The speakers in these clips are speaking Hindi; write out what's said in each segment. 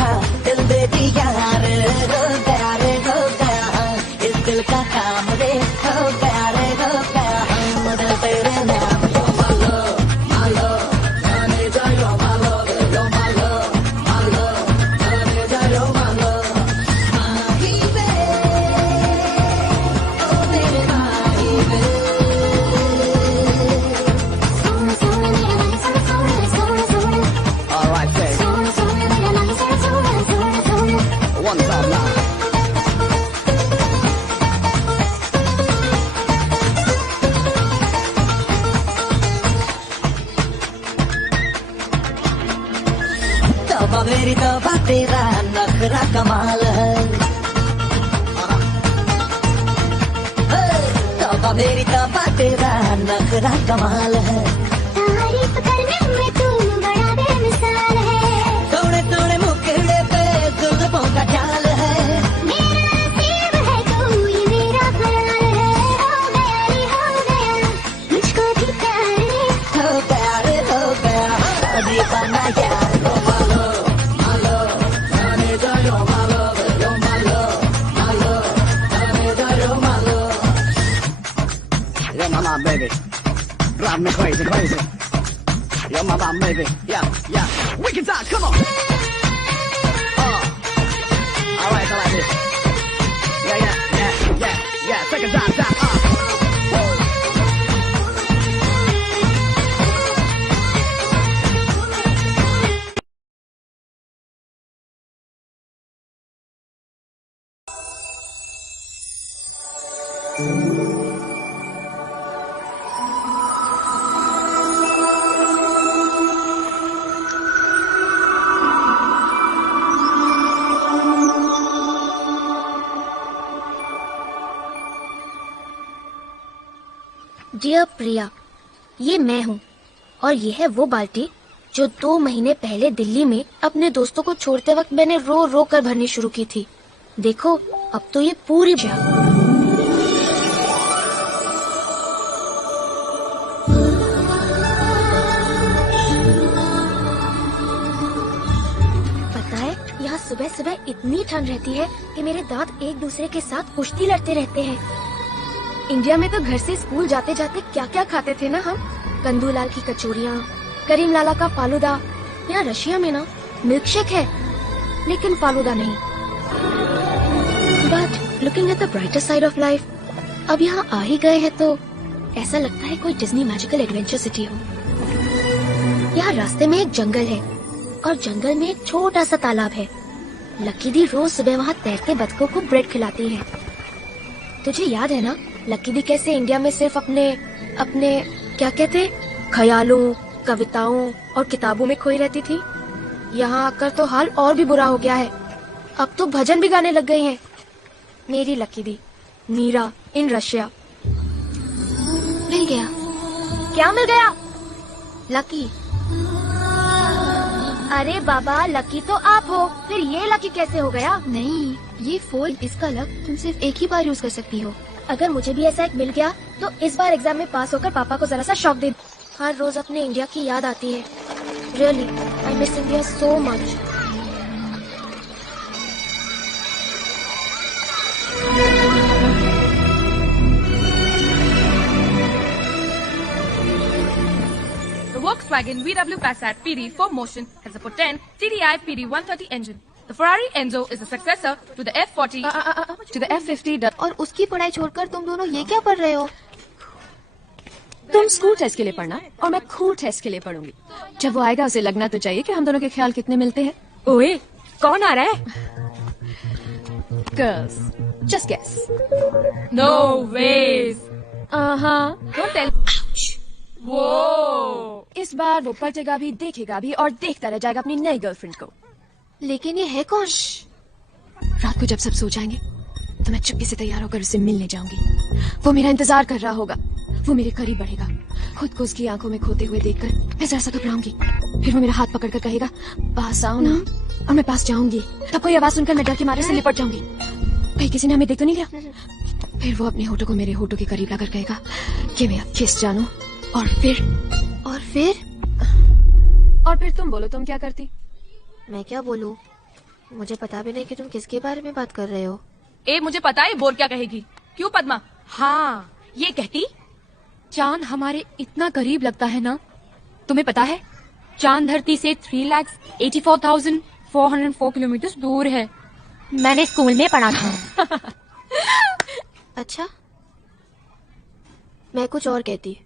था दिल दे दिया रे, हो गया रे, हो गया इस दिल का काम रे, हो गया रे, हो गया दिल तेरे नाम। You're my love, my love, जाने जा you're my love, you're my love, my love, जाने जा you're my love, माही वे, ओ मेरे माही वे। All right, baby. One time now. तौबा मेरी तौबा तेरा नखरा कमाल है, तौबा मेरी तौबा तेरा नखरा कमाल है, तारीफ करने में तू बड़ा बेमिसाल है, तोड़े तोड़े मुखड़े पे जुल्फों का जाल है, मेरा नसीब है तू ये मेरा ख्याल है, हो गया रे हो गया मुझको भी प्यार रे, हो गया रे, हो गया दीवाना यार। You're my love, my love, जाने जा you're my love, you're my love, my love, जाने जा you're my love. You're my mom, baby. Drive me crazy, crazy. You're my mom, baby. Yeah, yeah. We can talk, come on. All right, I like this. Yeah, yeah, yeah, yeah, yeah. Take a dive. Dear Priya, ये मैं हूँ और ये है वो बाल्टी जो 2 महीने पहले दिल्ली में अपने दोस्तों को छोड़ते वक्त मैंने रो रो कर भरनी शुरू की थी। देखो अब तो ये पूरी पता है यहाँ सुबह सुबह इतनी ठंड रहती है कि मेरे दांत एक दूसरे के साथ कुश्ती लड़ते रहते हैं। इंडिया में तो घर से स्कूल जाते जाते क्या क्या खाते थे ना हम, कंदूलाल की कचौरियाँ, करीम लाला का फालूदा। यहाँ रशिया में ना मिल्क शेक है लेकिन फालूदा नहीं। But looking at the brighter side of life, अब यहाँ आ ही गए हैं तो ऐसा लगता है कोई डिज्नी मैजिकल एडवेंचर सिटी हो। यहाँ रास्ते में एक जंगल है और जंगल में एक छोटा सा तालाब है। लकी दी रोज सुबह वहाँ तैरते बतखों को ब्रेड खिलाती है। तुझे याद है ना लकी दी कैसे इंडिया में सिर्फ अपने क्या कहते ख्यालों, कविताओं और किताबों में खोई रहती थी। यहाँ आकर तो हाल और भी बुरा हो गया है। अब तो भजन भी गाने लग गए हैं। मेरी लकी दी, मीरा इन रशिया। मिल गया। क्या मिल गया? लकी। अरे बाबा, लकी तो आप हो, फिर ये लकी कैसे हो गया? नहीं, ये फोन इसका लक तुम सिर्फ एक ही बार यूज कर सकती हो। अगर मुझे भी ऐसा एक मिल गया तो इस बार एग्जाम में पास होकर पापा को जरा सा शौक दे। हर रोज अपने इंडिया की याद आती है। Really I miss India so much. The Volkswagen VW Passat PD 4Motion has a potent TDI PD 130 engine. The Ferrari Enzo is the successor to the F40 to the F50. और उसकी पढ़ाई छोड़कर तुम दोनों ये क्या पढ़ रहे हो? तुम स्कूल टेस्ट के लिए पढ़ना और मैं खून टेस्ट के लिए पढ़ूंगी। जब वो आएगा उसे लगना तो चाहिए कि हम दोनों के ख्याल कितने मिलते हैं। ओए, कौन आ रहा है? Girls, just guess. No ways. Don't tell. वो इस बार वो पलटेगा भी, देखेगा भी और देखता रह जाएगा अपनी नई गर्लफ्रेंड को। लेकिन ये है कौन? रात को जब सब सो जाएंगे तो मैं चुपके से तैयार होकर उससे मिलने जाऊंगी। वो मेरा इंतजार कर रहा होगा, वो मेरे करीब बढ़ेगा। खुद को उसकी आंखों में खोते हुए देखकर मैं जरा सा घबराऊंगी। फिर वो मेरा हाथ पकड़कर कहेगा पास आओ ना, और मैं पास जाऊंगी। तब कोई आवाज सुनकर मैं डर के मारे से लिपट जाऊंगी। भाई किसी ने हमें देख तो नहीं लिया? फिर वो अपने होठों को मेरे होठों के करीब लाकर कहेगा कि मैं अब किस जानूं। और फिर तुम बोलो, तुम क्या करती? मैं क्या बोलूं? मुझे पता भी नहीं कि तुम किसके बारे में बात कर रहे हो। ए मुझे पता है बोर क्या कहेगी। क्यों पद्मा? हाँ, ये कहती चांद हमारे इतना करीब लगता है ना। तुम्हें पता है चांद धरती से 3,84,404 किलोमीटर दूर है। मैंने स्कूल में पढ़ा था। अच्छा, मैं कुछ और कहती।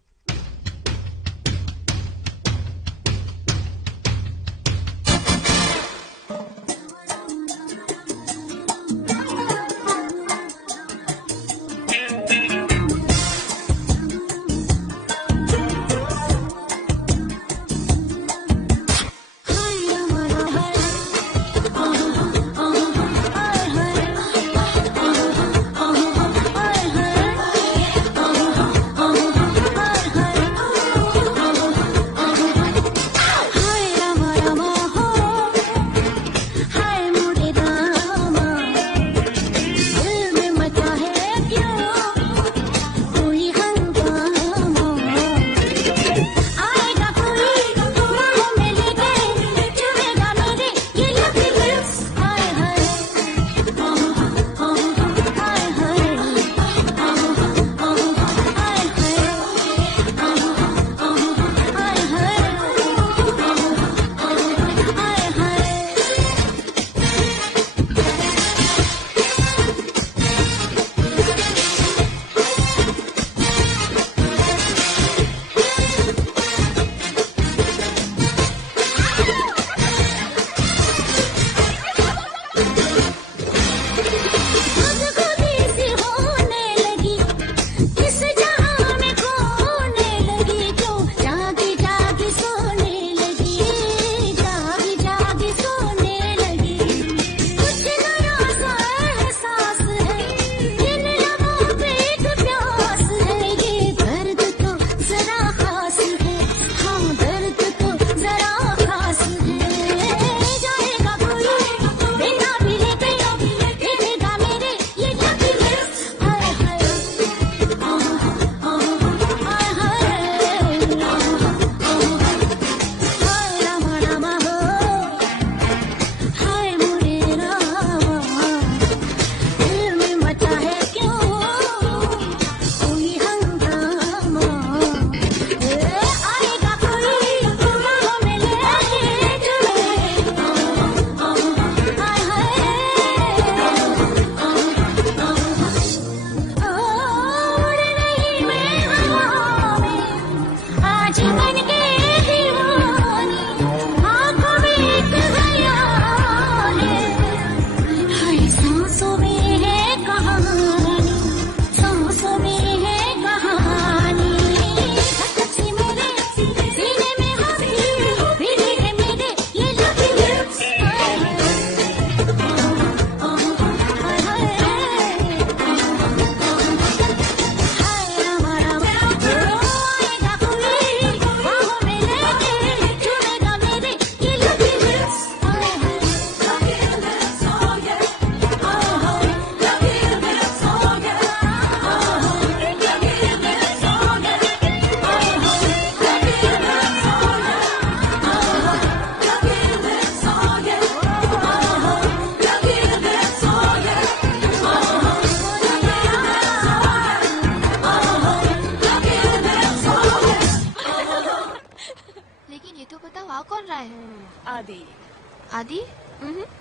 आदि?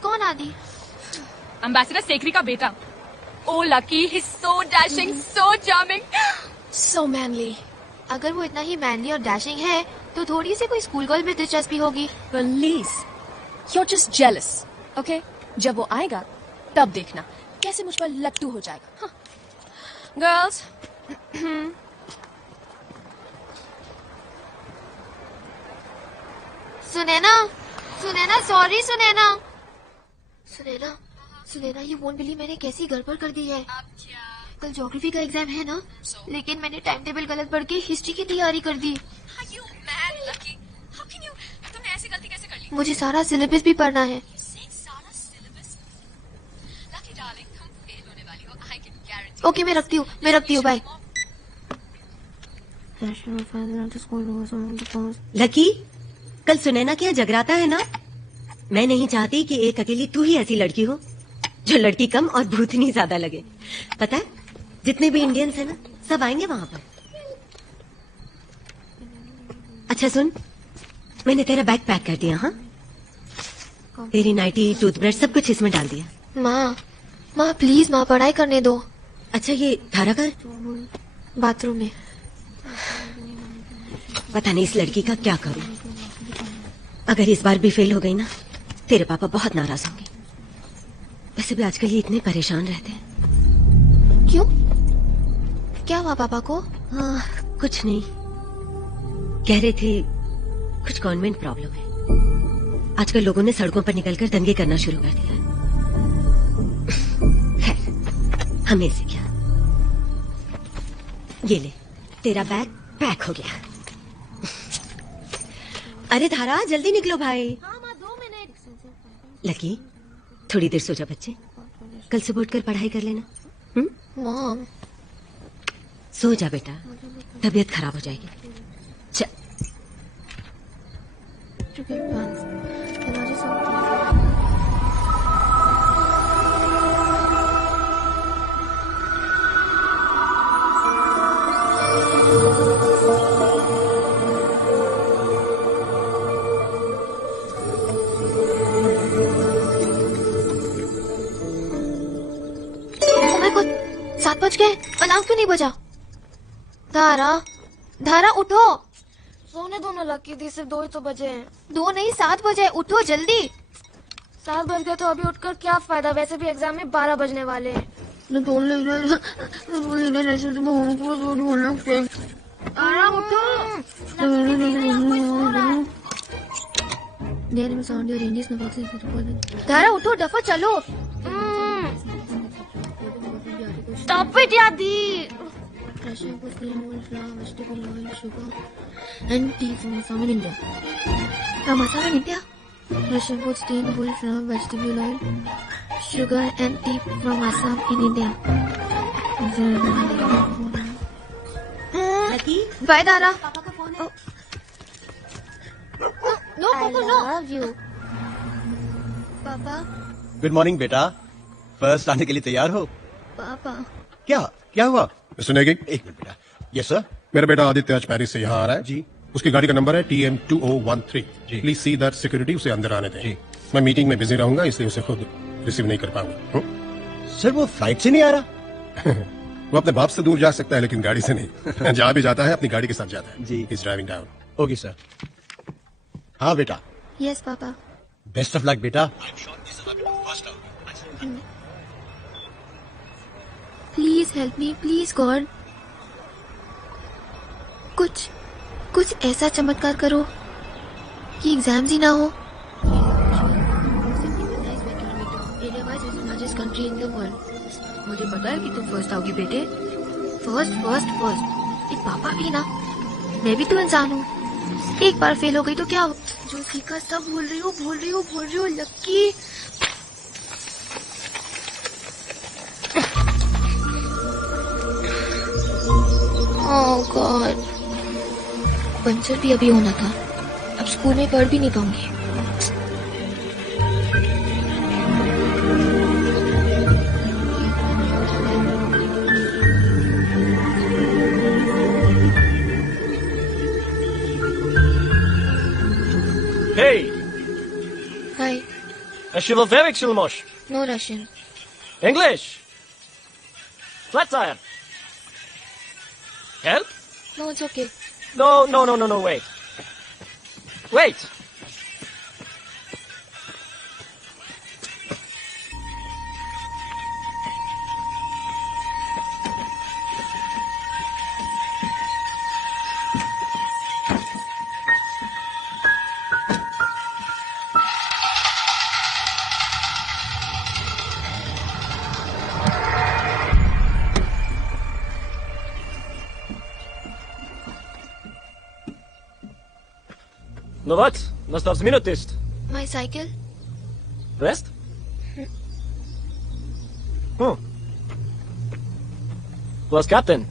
कौन आदि? एम्बेसडर सेकरी का बेटा। ओ लकी, ही सो डैशिंग, सो चार्मिंग, सो मैनली। अगर वो इतना ही मैनली और डैशिंग है तो थोड़ी सी कोई स्कूल गर्ल में दिलचस्पी होगी। Please, you're just jealous, okay? जब वो आएगा तब देखना कैसे मुझ पर लट्टू हो जाएगा। गर्ल्स, सुनैना, सुनैना, सॉरी सुनैना, सुनैना, सुनैना, ये वोंट बिलीव मैंने कैसी गड़बड़ कर दी है। कल ज्योग्राफी का एग्जाम है ना, लेकिन मैंने टाइम टेबल गलत पढ़ के हिस्ट्री की तैयारी कर दी। तुमने ऐसी गलती कैसे कर ली? मुझे सारा सिलेबस भी पढ़ना है। ओके, मैं रखती हूँ, बाय। लकी, कल सुनैना क्या जगराता है ना? मैं नहीं चाहती कि एक अकेली तू ही ऐसी लड़की हो जो लड़की कम और भूतनी ज्यादा लगे। पता है, जितने भी इंडियंस हैं ना, सब आएंगे वहां पर। अच्छा सुन, मैंने तेरा बैग पैक कर दिया। हाँ, तेरी नाइटी, टूथब्रश सब कुछ इसमें डाल दिया। माँ प्लीज माँ, पढ़ाई करने दो। अच्छा ये धारा कर बाथरूम में। पता नहीं इस लड़की का क्या करूं। अगर इस बार भी फेल हो गई ना, तेरे पापा बहुत नाराज होंगे। वैसे भी आजकल ये इतने परेशान रहते हैं। क्यों? क्या हुआ पापा को? हाँ, कुछ नहीं, कह रहे थे कुछ गवर्नमेंट प्रॉब्लम है। आजकल लोगों ने सड़कों पर निकलकर दंगे करना शुरू कर दिया है। खैर, हमें से क्या। ये ले, तेरा बैग पैक हो गया। अरे धारा, जल्दी निकलो भाई। लकी, थोड़ी देर सो जा बच्चे, कल सुबह उठकर पढ़ाई कर लेना। मॉम, सो जा बेटा, तबीयत खराब हो जाएगी। चल। Oh my God, 7 बज गए, अलार्म क्यों नहीं बजा? धारा उठो। सोने दो ना लकी दी, सिर्फ 2 ही तो बजे हैं। 2 नहीं 7 बजे, उठो जल्दी। 7 बज गए तो अभी उठकर क्या फायदा, वैसे भी एग्जाम में 12 बजने वाले हैं। धारा उठो, डफा चलो। स्टॉप इट यादी। And tea from Assam in India. From Assam in India? Russian food, steamed whole flour, vegetable oil, sugar and tea from Assam in India. Lucky, Bye, Dara. पापा का फोन है। No, Papa, no. I love you. पापा, गुड मॉर्निंग बेटा, फर्स्ट आने के लिए तैयार हो? पापा। क्या हुआ? मिस्टर नेगी, एक मिनट बेटा। Yes sir. मेरा बेटा आदित्य आज पेरिस से यहाँ आ रहा है। जी। उसकी गाड़ी का नंबर है TM2013। जी। प्लीज सी दैट सिक्योरिटी उसे अंदर आने दें। जी। मैं मीटिंग में बिजी रहूंगा, इसलिए उसे खुद रिसीव नहीं कर पाऊंगा। सर वो फ्लाइट से नहीं आ रहा? वो अपने बाप से दूर जा सकता है, लेकिन गाड़ी से नहीं। जहाँ भी जाता है अपनी गाड़ी के साथ जाता है। जी। Is driving down. Okay sir. हाँ बेटा, Yes, पापा। बेस्ट ऑफ लक बेटा। Please help me, please God. कुछ ऐसा चमत्कार करो कि एग्जाम्स ही ना हो। Country in the world. मुझे पता है कि तुम फर्स्ट आओगी बेटे। फर्स्ट। एक पापा भी ना, मैं भी तो इंसान हूँ। एक बार फेल हो गई तो क्या हो? जो सीखा सब भूल रही हो लक्की। ओह गॉड, पंचर भी अभी होना था। अब स्कूल में पढ़ भी नहीं पाऊंगी। Hey, hi. Ashilofevik Shilmosh. No Russian. English. Flat tire. Help? No it's okay. No, wait. Wait. No what? Nastav minutist. My cycle. Rest? Was captain?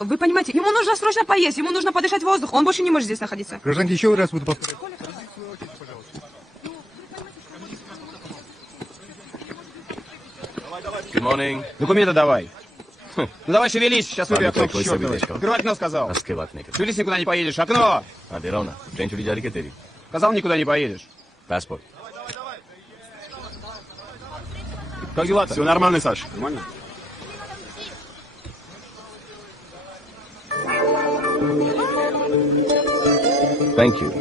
Вы понимаете, ему нужно срочно поесть, ему нужно подышать воздух, он больше не может здесь находиться. Гражданки, еще раз буду повторять. Good morning. Документы давай. Ну давай шевелись, сейчас выбью окно чёртовое. Открывай окно, сказал. Шевелись, никуда не поедешь. Окно! Train छुट्टी जारी क्या तेरी? Сказал, никуда не поедешь. Passport. Как дела-то? Все нормально, Саш. Нормально? Thank you.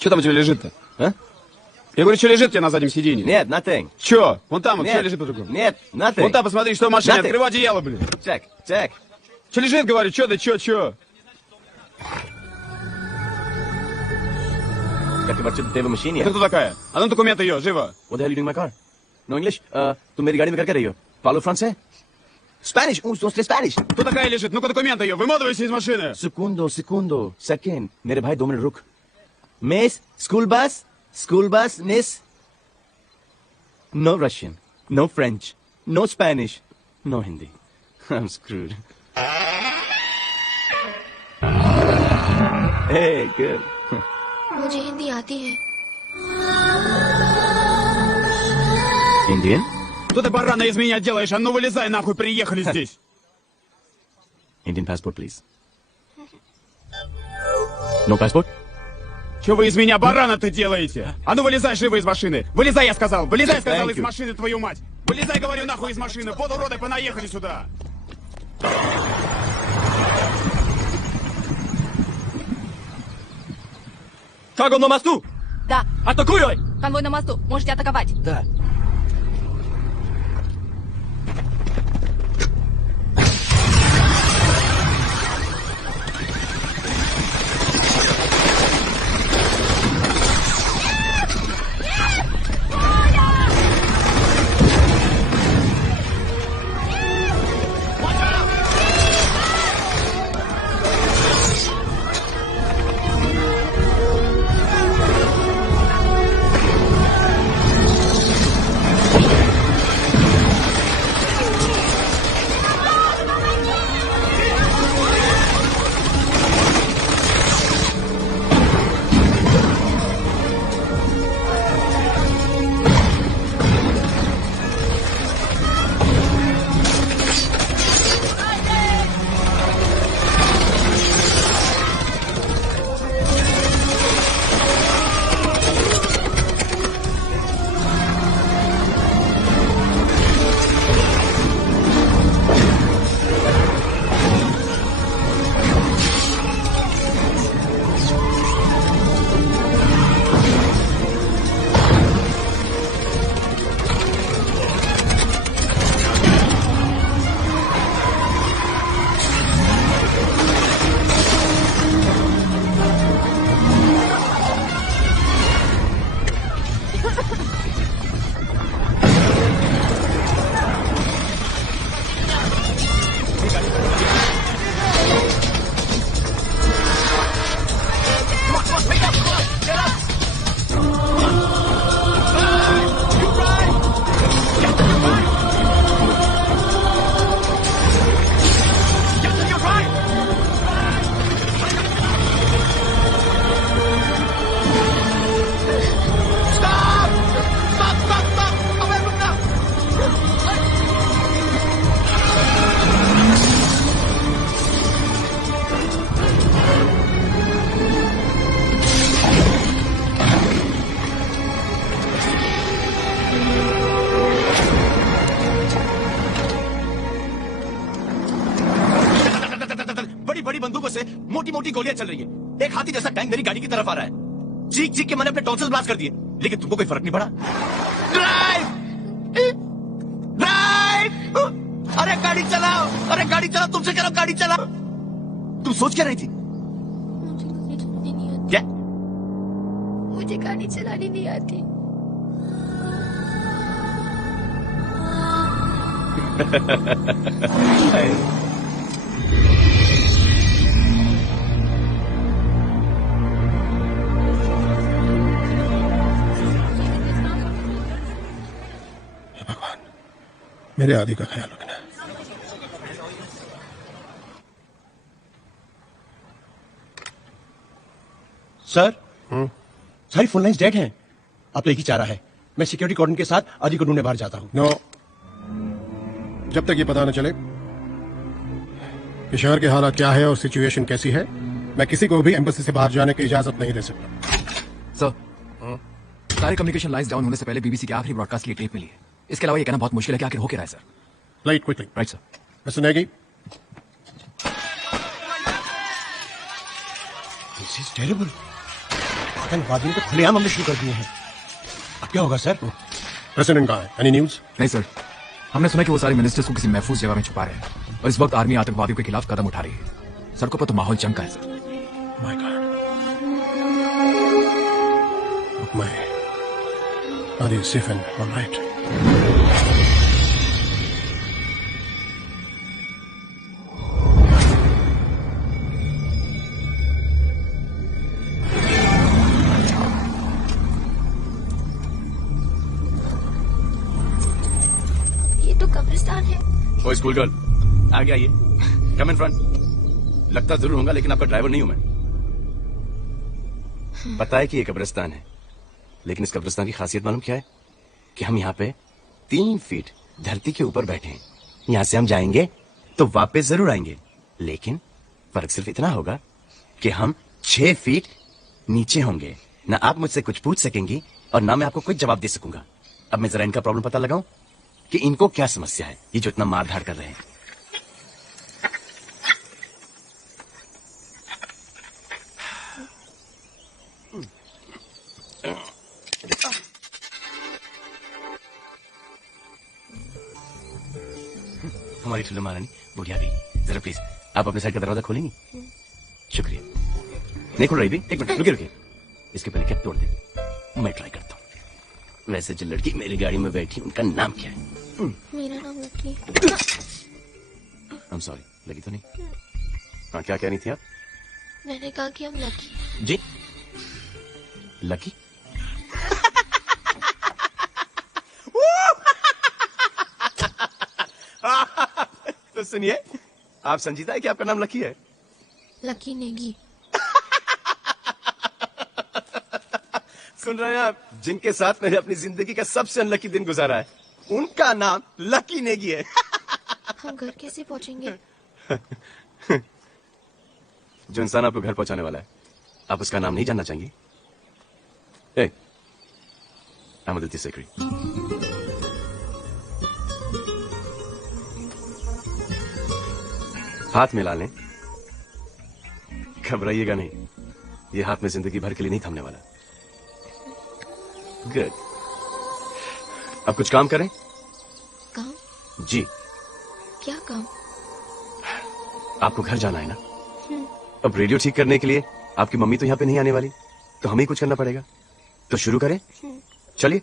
Что там у тебя лежит-то? А? Я говорю, что лежит у тебя на заднем сиденье? Нет, nothing. Че? Вон там вот, Нет. что лежит по-другому? Нет, nothing. Вон там, посмотри, что в машине. Nothing. Открывай одеяло, блин. Check, check. Что лежит, говорю, что да, что? Как ты бачча तेरे machine Ты кто такая? А ну документы ее, живо. What the hell are you doing in my car? No English? तुम मेरी गाड़ी में कर रही हो? Follow France है? Spanish. Usted Spanish. Кто такая лежит? Ну-ка документы ее. Выматывайся из машины. Segundo. Second. मेरे भाई 2 मिनट रुक. Miss, school bus, miss. No Russian, no French, no Spanish, no Hindi. I'm screwed. Hey, good. मुझे हिंदी आती है। Indian? Что ты, барана, из меня делаешь? А ну вылезай нахуй, приехали здесь. Indian passport, please. No passport? Что вы из меня, барана-то, делаете? А ну вылезай живо из машины. Вылезай, я сказал. Вылезай, сказал, Thank из you. машины, твою мать. Вылезай, говорю, нахуй из машины. Вот уроды, понаехали сюда. Как он на мосту? Да. Атакуй! Конвой на мосту, можете атаковать. Да. बड़ी बंदूकों से मोटी मोटी गोलियां चल रही है। एक हाथी जैसा टैंक मेरी गाड़ी की तरफ आ रहा है। चीख चीख के मैंने अपने टॉन्सिल ब्लास्ट कर दिए, लेकिन तुमको कोई फर्क नहीं पड़ा। ड्राइव ड्राइव, अरे गाड़ी चलाओ, अरे गाड़ी चलाओ, तुमसे कह रहा हूं गाड़ी चलाओ। तुम सोच क्या रही थी? क्या? मुझे गाड़ी चलानी नहीं आती। भगवान, मेरे आदि का ख्याल रखना। सर, सारी फोन लाइंस डेड हैं। अब तो एक ही चारा है, मैं सिक्योरिटी कॉर्डन के साथ आदि को ढूंढने बाहर जाता हूं। नो, जब तक ये पता न चले कि शहर के हालात क्या है और सिचुएशन कैसी है, मैं किसी को भी एम्बेसी से बाहर जाने की इजाजत नहीं दे सकता। सर, सारे कम्युनिकेशन लाइंस डाउन होने से पहले बीबीसी के आखिरी ब्रॉडकास्ट की टेप मिली है। इसके अलावा ये कहना बहुत मुश्किल है कि आखिर हो क्या रहा है sir. Light quickly. Right sir. Mister Negi, this is terrible. आतंकवादियों को खुलेआम हमले शुरू कर दिए हैं। अब क्या होगा सर? प्रेसिडेंट कहाँ है? Any news? नहीं सर, हमने सुना कि वो सारे मिनिस्टर्स को किसी महफूज जगह में छुपा रहे हैं और इस वक्त आर्मी आतंकवादियों के खिलाफ कदम उठा रही है। सड़कों पर तो माहौल जंग का है सर। माय गॉड, मैं आदि इज सेफ एंड ऑलराइट। कब्रिस्तान है। ओ स्कूल गर्ल, आगे आइए, कम इन फ्रंट। लगता जरूर होगा लेकिन आपका ड्राइवर नहीं हूं मैं। पता है कि ये कब्रिस्तान है, लेकिन इस कब्रिस्तान की खासियत मालूम क्या है? कि हम यहाँ पे 3 फीट धरती के ऊपर बैठे हैं। यहाँ से हम जाएंगे तो वापस जरूर आएंगे, लेकिन फर्क सिर्फ इतना होगा कि हम 6 फीट नीचे होंगे। ना आप मुझसे कुछ पूछ सकेंगी और ना मैं आपको कुछ जवाब दे सकूंगा। अब मैं जरा इनका प्रॉब्लम पता लगाऊं कि इनको क्या समस्या है, ये जो इतना मारधाड़ कर रहे हैं। हमारी ठुल्लू महारानी बुढ़िया गई। जरा प्लीज आप अपने साइड का दरवाजा खोलेंगी? शुक्रिया। नहीं खोल रही थी? एक मिनट रुकिए रुकिए, इसके पहले क्या तोड़ दे, मैं ट्राई करता हूँ। वैसे जो लड़की मेरी गाड़ी में बैठी उनका नाम क्या है? मेरा नाम लकी। I'm sorry, लकी तो नहीं। हाँ, क्या कह रही थी आप? मैंने कहा कि हम लकी। जी, लकी? तो सुनिए, आप संजीदा है कि आपका नाम लकी है? लकी नेगी। सुन रहे हैं आप? जिनके साथ मैंने अपनी जिंदगी का सबसे अनलकी दिन गुजारा है, उनका नाम लकी नेगी है। हम घर कैसे पहुंचेंगे? जो इंसान आपको घर पहुंचाने वाला है, आप उसका नाम नहीं जानना चाहेंगे? Hey, I'm Aditya Sekri. हाथ मिला लें, घबराइएगा नहीं, ये हाथ में जिंदगी भर के लिए नहीं थमने वाला। गुड। अब कुछ काम करें? काम? जी। क्या काम? आपको घर जाना है ना? अब रेडियो ठीक करने के लिए आपकी मम्मी तो यहाँ पे नहीं आने वाली, तो हमें ही कुछ करना पड़ेगा। तो शुरू करें? चलिए।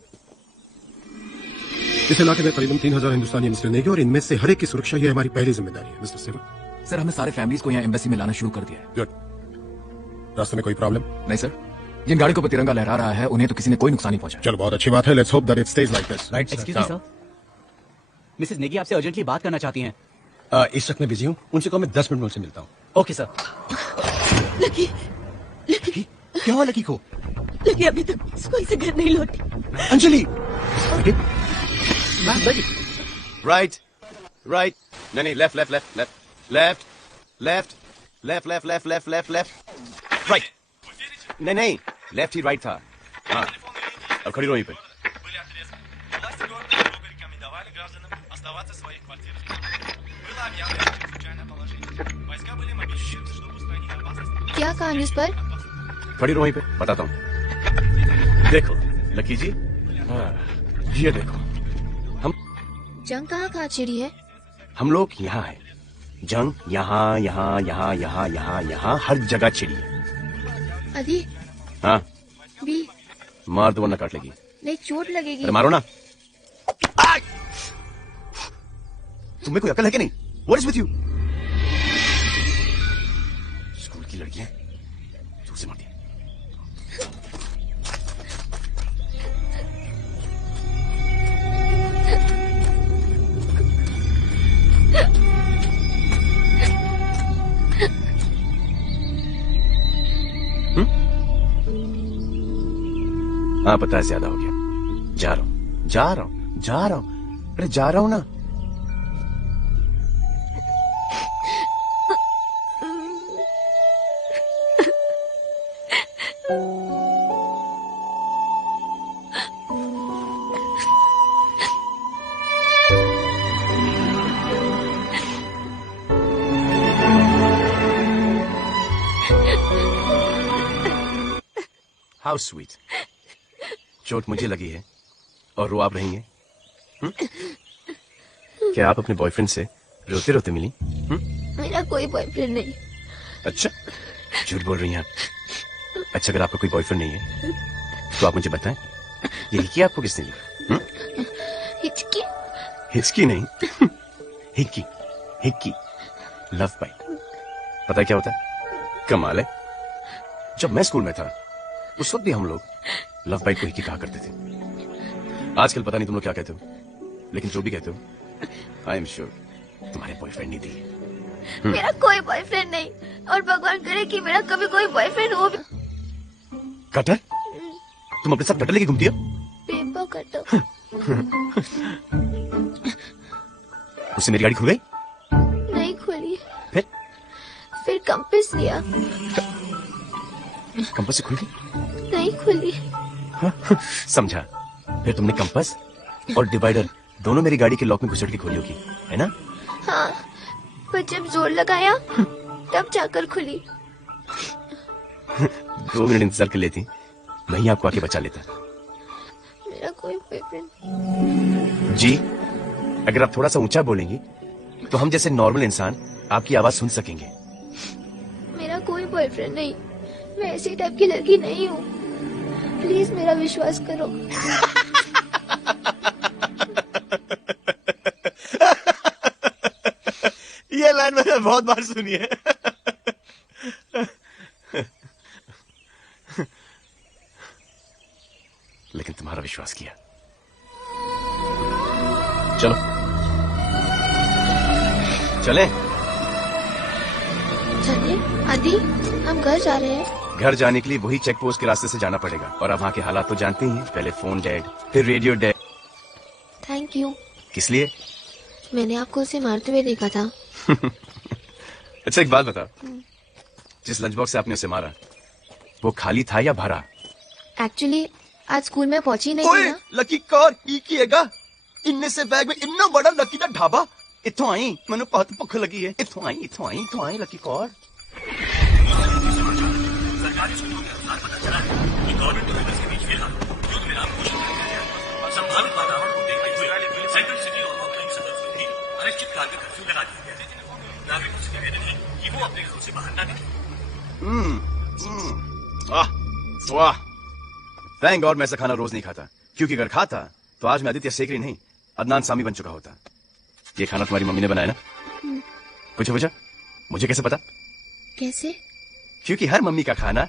इस इलाके में करीबन 3000 हिंदुस्तानी मुस्लिम हैं और इनमें से हर एक की सुरक्षा ये हमारी पहली जिम्मेदारी है। मिस्टर सिवा, सर हमने सारे फैमिलीज को यहाँ एम्बेसी में लाना शुरू कर दिया है। गुड। रास्ते में कोई प्रॉब्लम? नहीं सर, जिन गाड़ियों पर तिरंगा लहरा रहा है उन्हें तो किसी ने कोई नुकसान नहीं पहुंचा। चलो बहुत अच्छी बात है। Let's hope that it stage like this. Right excuse me sir, Mrs Negi आपसे अर्जेंटली बात करना चाहती हैं। इस वक्त मैं बिजी हूँ, उनसे कहो मैं 10 मिनट में उनसे मिलता हूँ। Okay sir. लकी, लकी, क्या हुआ लकी को? लकी अभी तक कोई से घर नहीं लौटी। अंजलि, राइट राइट, नहीं left left left left left left left left left left left left right, नहीं लेफ्ट ही राइट था। हाँ, अब खड़ी रहो यहीं पे। Войска были мобилизованы, чтобы क्या कहानी इस पर? खड़ी रहो वहीं पे, बताता हूँ। देखो लकी जी, ये देखो, हम जंग कहाँ कहाँ छिड़ी है? हम लोग यहाँ है। जंग यहाँ यहाँ यहाँ यहाँ यहाँ यहाँ हर जगह छिड़ी है। अभी हाँ भी मार दो वरना काट लेगी। नहीं, चोट लगेगी। अरे मारो ना। तुम्हें कोई अकल है कि नहीं? What is with you? School की लड़कियां जोर से मारती हैं। हाँ पता है ज्यादा हो गया। जा रहा हूं जा रहा हूं जा रहा हूं, अरे जा रहा हूं ना। How sweet. चोट मुझे लगी है और रो आप रही हैं? क्या आप अपने बॉयफ्रेंड से रोते रोते मिली? मेरा कोई बॉयफ्रेंड नहीं। अच्छा, झूठ बोल रही हैं आप। अच्छा, अगर आपका कोई बॉयफ्रेंड नहीं है तो आप मुझे बताएं, ये हिक्की आपको किसने दी? हिचकी? हिचकी नहीं, हिक्की, हिक्की, लव बाइट। पता है क्या होता है? कमाल है। जब मैं स्कूल में था उस वक्त भी हम लोग लव बाइट को हिक्की कहा करते थे। आजकल पता नहीं तुम लोग क्या कहते हो, लेकिन जो भी कहते हो आई एम श्योर तुम्हारे बॉयफ्रेंड नहीं दी। मेरा कोई बॉयफ्रेंड नहीं, और भगवान करे कि मेरा कभी कोई बॉयफ्रेंड हो भी। कटर? तुम अपने साथ कटर लेके घूमती हो? Paper cutter. उससे मेरी गाड़ी खुल गई? नहीं खुली। फिर कंपास लिया। कंपास से खुल गई? नहीं खुली। समझा। फिर तुमने कंपास और डिवाइडर दोनों मेरी गाड़ी के लॉक में घुसड़ के खोली होगी, है ना? हाँ, पर जब जोर लगाया तब जाकर खुली। 2 मिनट इंतजार कर लेती, मैं ही आपको आके बचा लेता। मेरा कोई बॉयफ्रेंड। जी, अगर आप थोड़ा सा ऊंचा बोलेंगी तो हम जैसे नॉर्मल इंसान आपकी आवाज सुन सकेंगे। मेरा कोई बॉयफ्रेंड नहीं, मैं ऐसी टाइप की लड़की नहीं हूँ। प्लीज मेरा विश्वास करो। ये लाइन मैंने बहुत बार सुनी है। लेकिन तुम्हारा विश्वास किया। चलो चले। चलिए आदि, हम घर जा रहे हैं। घर जाने के लिए वही चेक पोस्ट के रास्ते से जाना पड़ेगा, और अब वहाँ के हालात तो जानते ही हैं। पहले फोन डेड, फिर रेडियो डेड। Thank you. किस लिए? मैंने आपको उसे मारते हुए देखा था। अच्छा एक बात बता, जिस लंच बॉक्स से आपने उसे मारा वो खाली था या भरा? एक्चुअली आज स्कूल में पहुंची नहीं थी ना। लकी कौर की कीएगा इनने से बैग में इतना बड़ा लकी का ढाबा। इथों आई, मैंने बहुत भुख लगी है। इथों आई लकी कौर। सरकारी सूत्रों के अनुसार पता चला है कि गवर्नमेंट ऑफिस के बीच फिलहाल युद्ध विराम घोषित कर दिया गया और संभावित वातावरण को देखते हुए सेंट्रल सिटी और आउटलाइन सबर्ब्स में भी अनिश्चितकाल का कर्फ्यू लगा दिया गया है। नागरिकों से निवेदन है कि वो अपने घरों से बाहर न निकलें। वाह, थैंक गॉड मैं ऐसा खाना रोज नहीं खाता, क्योंकि अगर खाता तो आज मैं आदित्य सेकरी नहीं अदनान सामी बन चुका होता। ये खाना तुम्हारी मम्मी ने बनाया ना? पूछा मुझे कैसे पता? कैसे? क्योंकि हर मम्मी का खाना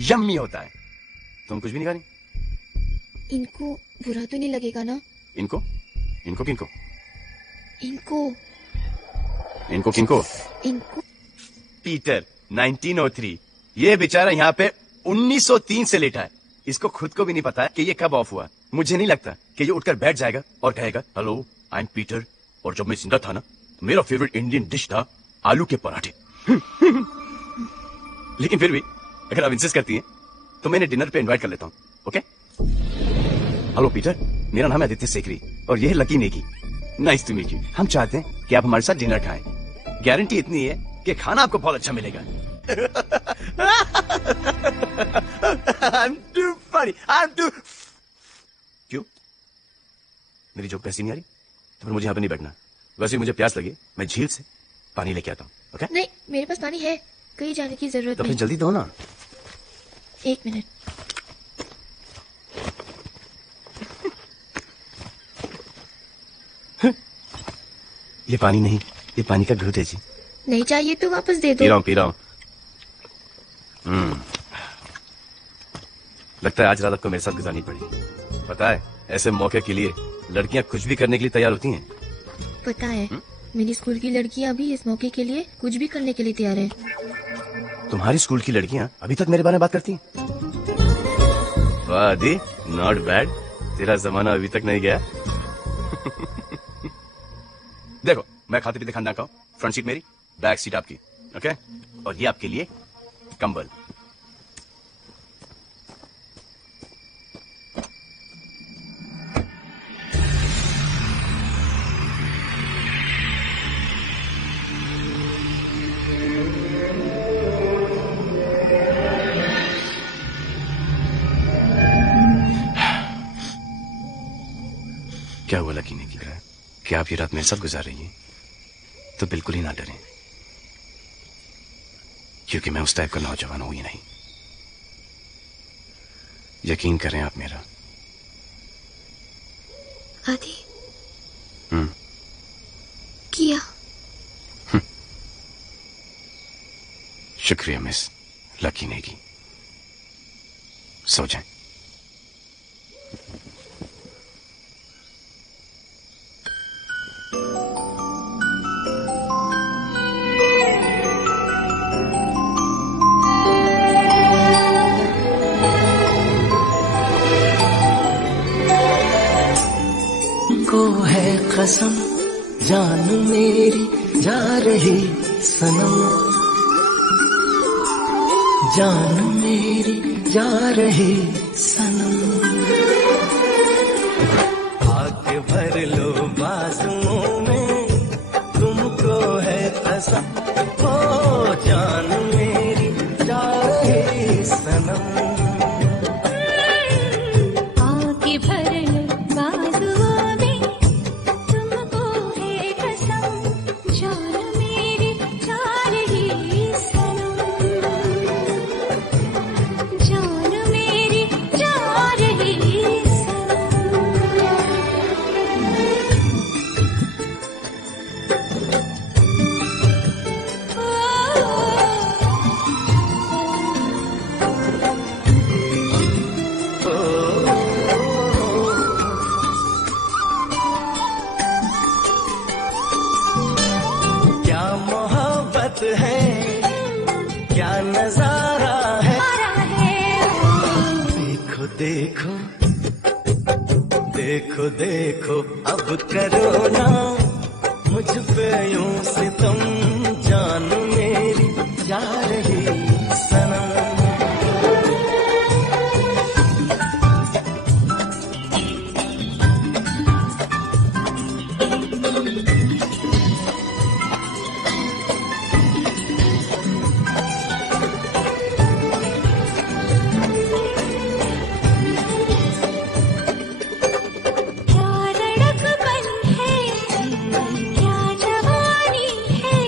यम्मी होता है। तुम कुछ भी नहीं खानी? इनको बुरा तो नहीं लगेगा ना? इनको किनको? इनको पीटर 1903। ये बेचारा यहाँ पे 1903 से लेटा है। इसको खुद को भी नहीं पता है कि ये कब ऑफ हुआ। मुझे नहीं लगता कि ये उठकर बैठ जाएगा और कहेगा हेलो आई एम पीटर, और जब मैं जिंदा था ना तो मेरा फेवरेट इंडियन डिश था आलू के पराठे। लेकिन फिर भी अगर आप इंसिस्ट करती हैं तो मैं डिनर पे इनवाइट कर लेता हूँ। ओके? हेलो पीटर, मेरा नाम है आदित्य सेकरी और यह है Lucky Negi. Nice to meet you. हम चाहते हैं कि आप हमारे साथ डिनर खाएं। गारंटी इतनी है कि खाना आपको बहुत अच्छा मिलेगा। I'm too funny. क्यों? मेरी जोक पैसी नहीं आ रही? तो फिर मुझे यहाँ पे नहीं बैठना। वैसे मुझे प्यास लगी, मैं झील से पानी लेके आता हूँ। ओके? नहीं, मेरे पास पानी है, कहीं जाने की जरूरत तो फिर नहीं। जल्दी दो ना। 1 मिनट। ये पानी नहीं, ये पानी का घूंट है जी। नहीं चाहिए तो वापस दे दो। पी रहा हूँ। लगता है आज रात को मेरे साथ गुजारनी पड़ी। पता है, ऐसे मौके के लिए लड़कियां कुछ भी करने के लिए तैयार होती हैं। पता है, मेरी स्कूल की लड़कियां भी इस मौके के लिए कुछ भी करने के लिए तैयार हैं। तुम्हारी स्कूल की लड़कियां अभी तक मेरे बारे में बात करती हैं? वाह दी, नॉट बैड। तेरा जमाना अभी तक नहीं गया। देखो, मैं खाते पीते खानदान का हूं। फ्रंट सीट मेरी, बैक सीट आपकी। ओके? और ये आपके लिए कंबल। क्या हुआ लकी ने की रहा है? क्या आप ये रात मेरे साथ गुजार रही हैं? तो बिल्कुल ही ना डरें, क्योंकि मैं उस टाइप का नौजवान हूं ही नहीं। यकीन करें आप मेरा। आदि किया। शुक्रिया मिस लकी नेगी। सो जाएं। को है कसम, जान मेरी जा रही सनम, जान मेरी जा रही सनम। आके भर लो बाजुओं में, तुमको है कसम, ओ जान मेरी जा रही सनम। आके भर लो बाजुओं में, तुमको है कसम, जान मेरी जा रही सनम, जान मेरी जा रही क्या मोहब्बत है, क्या नजारा है, देखो देखो देखो देखो, अब करो ना मुझ पे यूं सितम, जान मेरी जा रही सनम। क्या लड़कपन है, क्या जवानी है,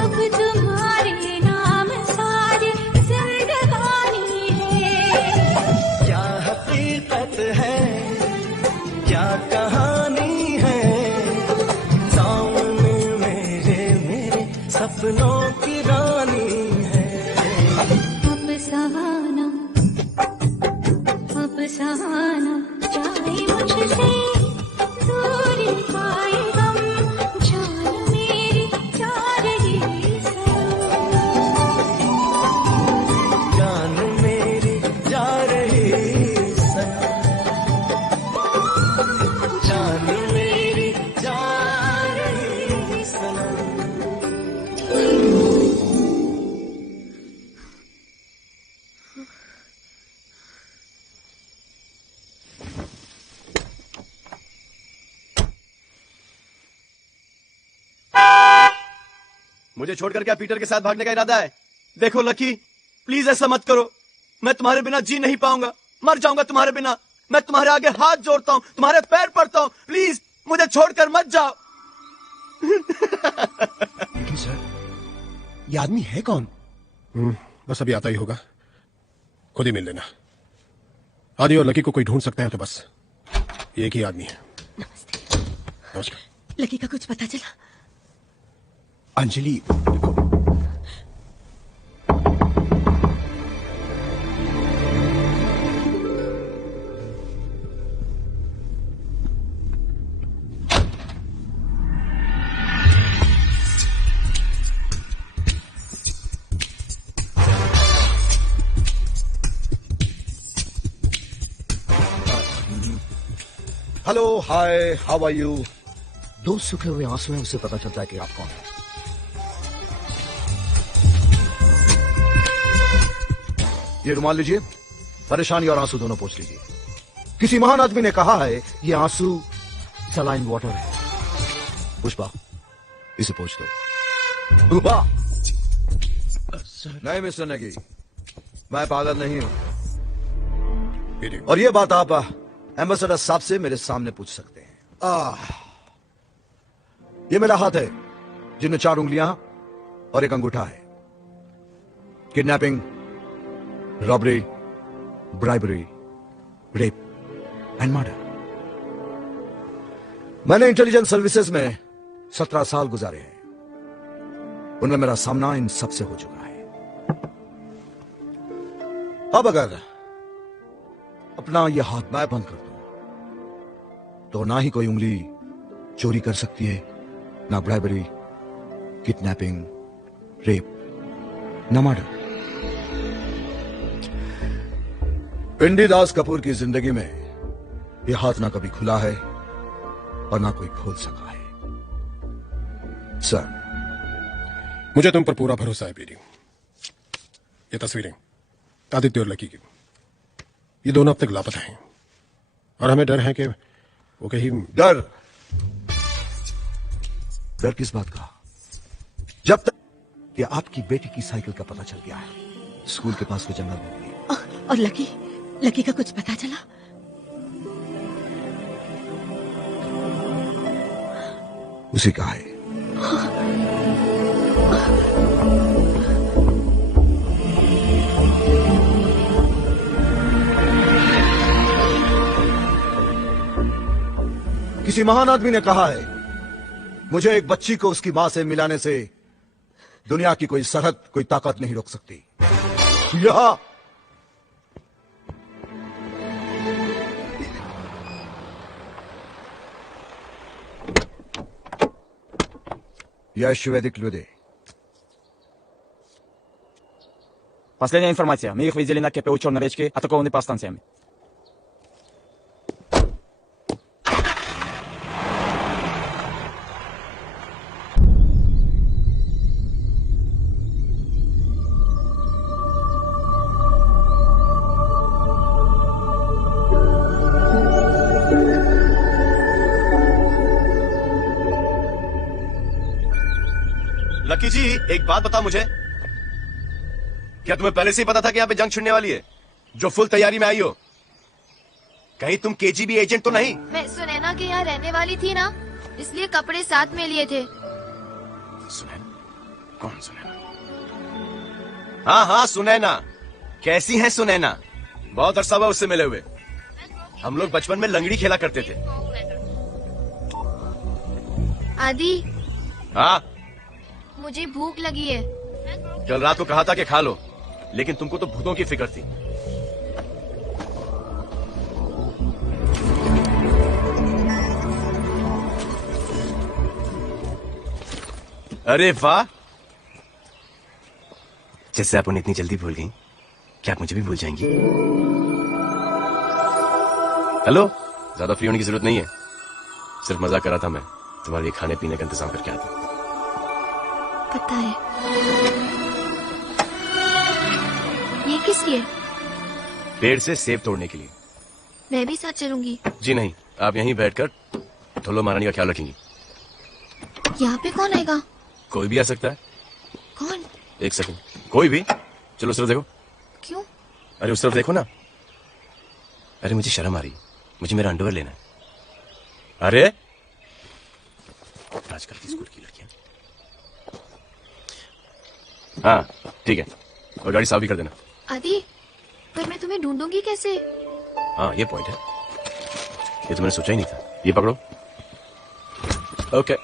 अब तुम्हारे नाम सारी जिंदगानी है। क्या हकीकत है, क्या कहानी है, सामने मेरे मेरे सपनों की रानी है। अब सहाना जाए मुझसे, दूर पाए गम, जान मेरी जा रही सनम, जान मेरी जा रही सनम, जान मेरी जा रही सनम। मुझे छोड़कर क्या पीटर के साथ भागने का इरादा है? देखो लकी, प्लीज ऐसा मत करो। मैं तुम्हारे बिना जी नहीं पाऊंगा, मर जाऊंगा तुम्हारे बिना। मैं तुम्हारे आगे हाथ जोड़ता हूँ, तुम्हारे पैर पड़ता हूँ, प्लीज मुझे छोड़कर मत जाओ। लेकिन सर, ये आदमी है कौन? बस अभी आता ही होगा, खुद ही मिल लेना। आदि और लकी को कोई ढूंढ सकता है तो बस ये एक ही आदमी है। नमस्कार। लकी का कुछ पता चला? Anjali, hello, hi, how are you? दो सूखे हुए आंसू हैं, उससे पता चलता है कि आप कौन हैं। ये रुमाल लीजिए, परेशानी और आंसू दोनों पोंछ लीजिए। किसी महान आदमी ने कहा है ये आंसू सलाइन वाटर है। पुष्पा, इसे पोंछ दो। पुष्पा! नहीं मिस्टर नेगी, मैं पागल नहीं हूं। और ये बात आप एम्बेसडर साहब से मेरे सामने पूछ सकते हैं। ये मेरा हाथ है, जिनमें 4 उंगलियां और 1 अंगूठा है। Kidnapping, robbery, bribery, rape and murder. मैंने इंटेलिजेंस सर्विसेज में 17 साल गुजारे हैं। उनमें मेरा सामना इन सबसे हो चुका है। अब अगर अपना यह हाथ मैं बंद कर दूं तो ना ही कोई उंगली चोरी कर सकती है, ना ब्राइबरी, किडनैपिंग, रेप, ना मर्डर। पिंडी दास कपूर की जिंदगी में यह हाथ ना कभी खुला है और ना कोई खोल सका है। सर, मुझे तुम पर पूरा भरोसा है पीडी। ये तस्वीरें आदित्य और लकी की, ये दोनों अब तक लापता हैं और हमें डर है कि वो कहीं। डर किस बात का? जब तक कि आपकी बेटी की साइकिल का पता चल गया है, स्कूल के पास के जंगल में। और लकी का कुछ पता चला? उसी का है। किसी महान आदमी ने कहा है, मुझे एक बच्ची को उसकी मां से मिलाने से दुनिया की कोई सरहद, कोई ताकत नहीं रोक सकती। यह Ящеведик людей. Последняя информация. Мы их видели на кепе у Черной речки, атакованы повстанцами. लकी जी, एक बात बताओ मुझे, क्या तुम्हें पहले से ही पता था कि यहाँ पे जंग छिड़ने वाली है, जो फुल तैयारी में आई हो? कहीं तुम केजीबी एजेंट तो नहीं? मैं सुनैना के यहाँ रहने वाली थी ना, इसलिए कपड़े साथ में लिए थे। सुनैना? कौन सुनैना? हाँ हाँ, सुनैना। कैसी है सुनैना? बहुत अरसा हुआ उससे मिले हुए। हम लोग बचपन में लंगड़ी खेला करते थे। आदि, हाँ, मुझे भूख लगी है। कल रात को कहा था कि खा लो, लेकिन तुमको तो भूतों की फिक्र थी। अरे वाह, जैसे आप उन्हें इतनी जल्दी भूल गई, क्या आप मुझे भी भूल जाएंगी? हेलो, ज्यादा फ्री होने की जरूरत नहीं है, सिर्फ मजाक कर रहा था। मैं तुम्हारे लिए खाने पीने का इंतजाम करके आता हूं। पता है। ये किस लिए? पेड़ से सेब तोड़ने के लिए। मैं भी साथ चलूंगी। जी नहीं, आप यहीं बैठकर धुल्लो महारानी का ख्याल रखेंगी। यहाँ पे कौन आएगा? कोई भी आ सकता है। कौन? एक सेकंड, कोई भी, चलो उस तरफ देखो। क्यों? अरे उस तरफ देखो ना। अरे मुझे शर्म आ रही, मुझे मेरा अंडरवेयर लेना है। अरे आजकल की स्कूल की लड़कियां। हाँ ठीक है, और गाड़ी साफ भी कर देना। आदि, पर मैं तुम्हें ढूंढूंगी कैसे? हाँ ये पॉइंट है, ये तो मैंने सोचा ही नहीं था। ये पकड़ो। ओके,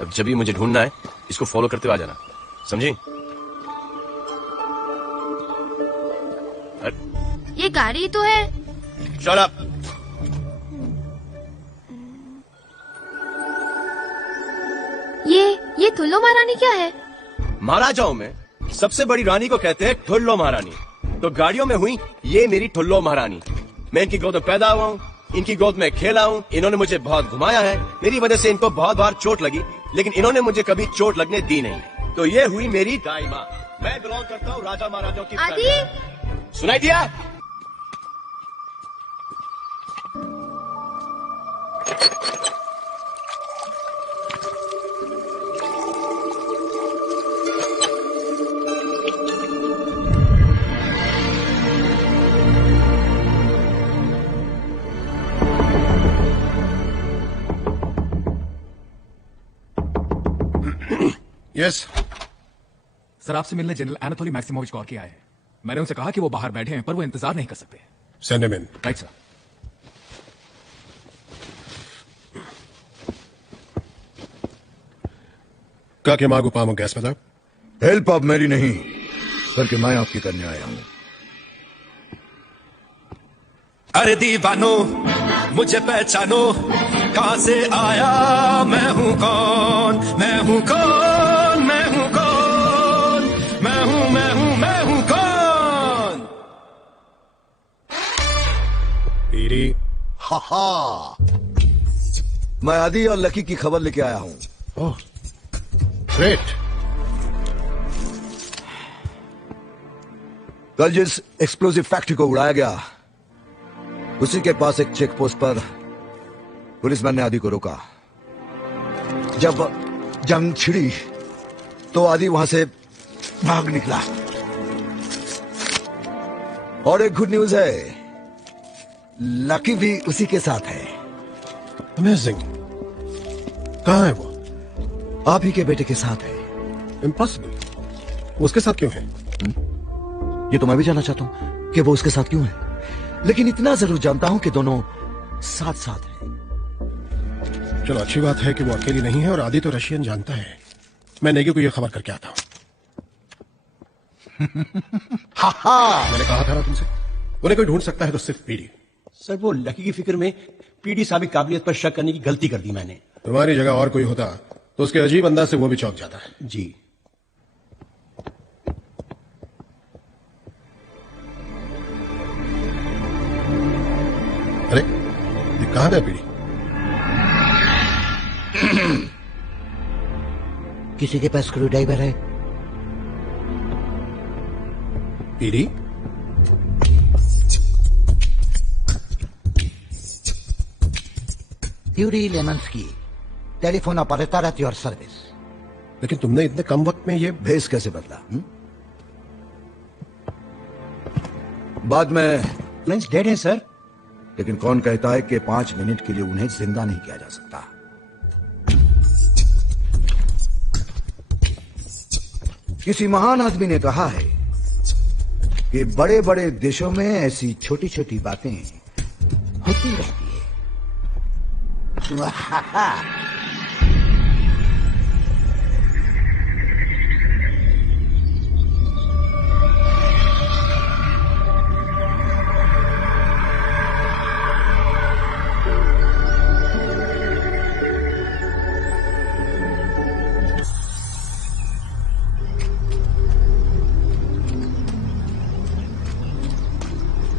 अब जब भी मुझे ढूंढना है इसको फॉलो करते हुए आ जाना, समझी? ये गाड़ी तो है। Shut up. ये ठुल्लो महारानी क्या है? महाराजाओं में सबसे बड़ी रानी को कहते हैं ठुल्लो महारानी। तो गाड़ियों में हुई ये मेरी ठुल्लो महारानी। मैं इनकी गोद में पैदा हुआ हूँ, इनकी गोद में खेला हूँ, इन्होंने मुझे बहुत घुमाया है, मेरी वजह से इनको बहुत बार चोट लगी, लेकिन इन्होंने मुझे कभी चोट लगने दी नहीं। तो ये हुई मेरी दाई माँ। मैं बिलोंग करता हूँ राजा महाराजाओं की। आदि, सुनाई दिया? यस सर, आपसे मिलने जनरल एनाथोली मैक्सिमोविच कॉल किया है। मैंने उनसे कहा कि वो बाहर बैठे हैं, पर वो इंतजार नहीं कर सकते। Send him in. Right sir. क्या मागो पामो गैस बता। हेल्प अब मेरी नहीं, बल्कि मैं आपकी करने आया हूं। अरे दीवानो मुझे पहचानो, कहां से आया, मैं हूं कौन, मैं हूं कौन, मैं हूं कौन, मैं हूं मैं हूं मैं हूं कौन। पीरी। हा हा, मैं आदि और लकी की खबर लेके आया हूं। Oh great. कल जिस एक्सप्लोसिव फैक्ट्री को उड़ाया गया, उसी के पास एक चेक पोस्ट पर पुलिसमैन ने आदि को रोका। जब जंग छिड़ी तो आदि वहां से भाग निकला। और एक गुड न्यूज है, लकी भी उसी के साथ है। अमेजिंग। कहां है वो? आप ही के बेटे के साथ है। इम्पॉसिबल। उसके साथ क्यों है? ये तो मैं भी जानना चाहता हूं कि वो उसके साथ क्यों है, लेकिन इतना जरूर जानता हूं कि दोनों साथ साथ हैं। चलो अच्छी बात है कि वो अकेली नहीं है, और आदि तो रशियन जानता है। मैं नेगी को ये खबर करके आता हूं। मैंने कहा था ना तुमसे, उन्हें कोई ढूंढ सकता है तो सिर्फ पीडी। सर वो लकी की फिक्र में पीडी साहब की काबिलियत पर शक करने की गलती कर दी मैंने। तुम्हारी जगह और कोई होता तो उसके अजीब अंदाज से वो भी चौंक जाता है। जी। अरे ये कहां गया पीडी? किसी के पास स्क्रू ड्राइवर है? PD? Yuri Lemansky, telephone operator at your service. लेकिन तुमने इतने कम वक्त में ये भेस कैसे बदला? बाद में लंच डेड है सर। लेकिन कौन कहता है कि 5 मिनट के लिए उन्हें जिंदा नहीं किया जा सकता? किसी महान आदमी ने कहा है कि बड़े बड़े देशों में ऐसी छोटी छोटी बातें होती रहती है।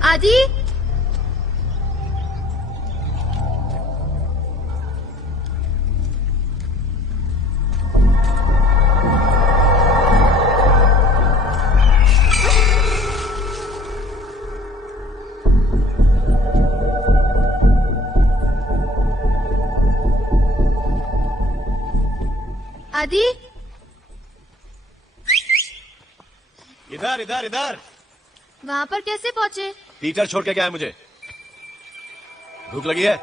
आदि, आदि, इधर इधर इधर। वहाँ पर कैसे पहुँचे? टीचर छोड़ के गया है मुझे। भूख लगी है?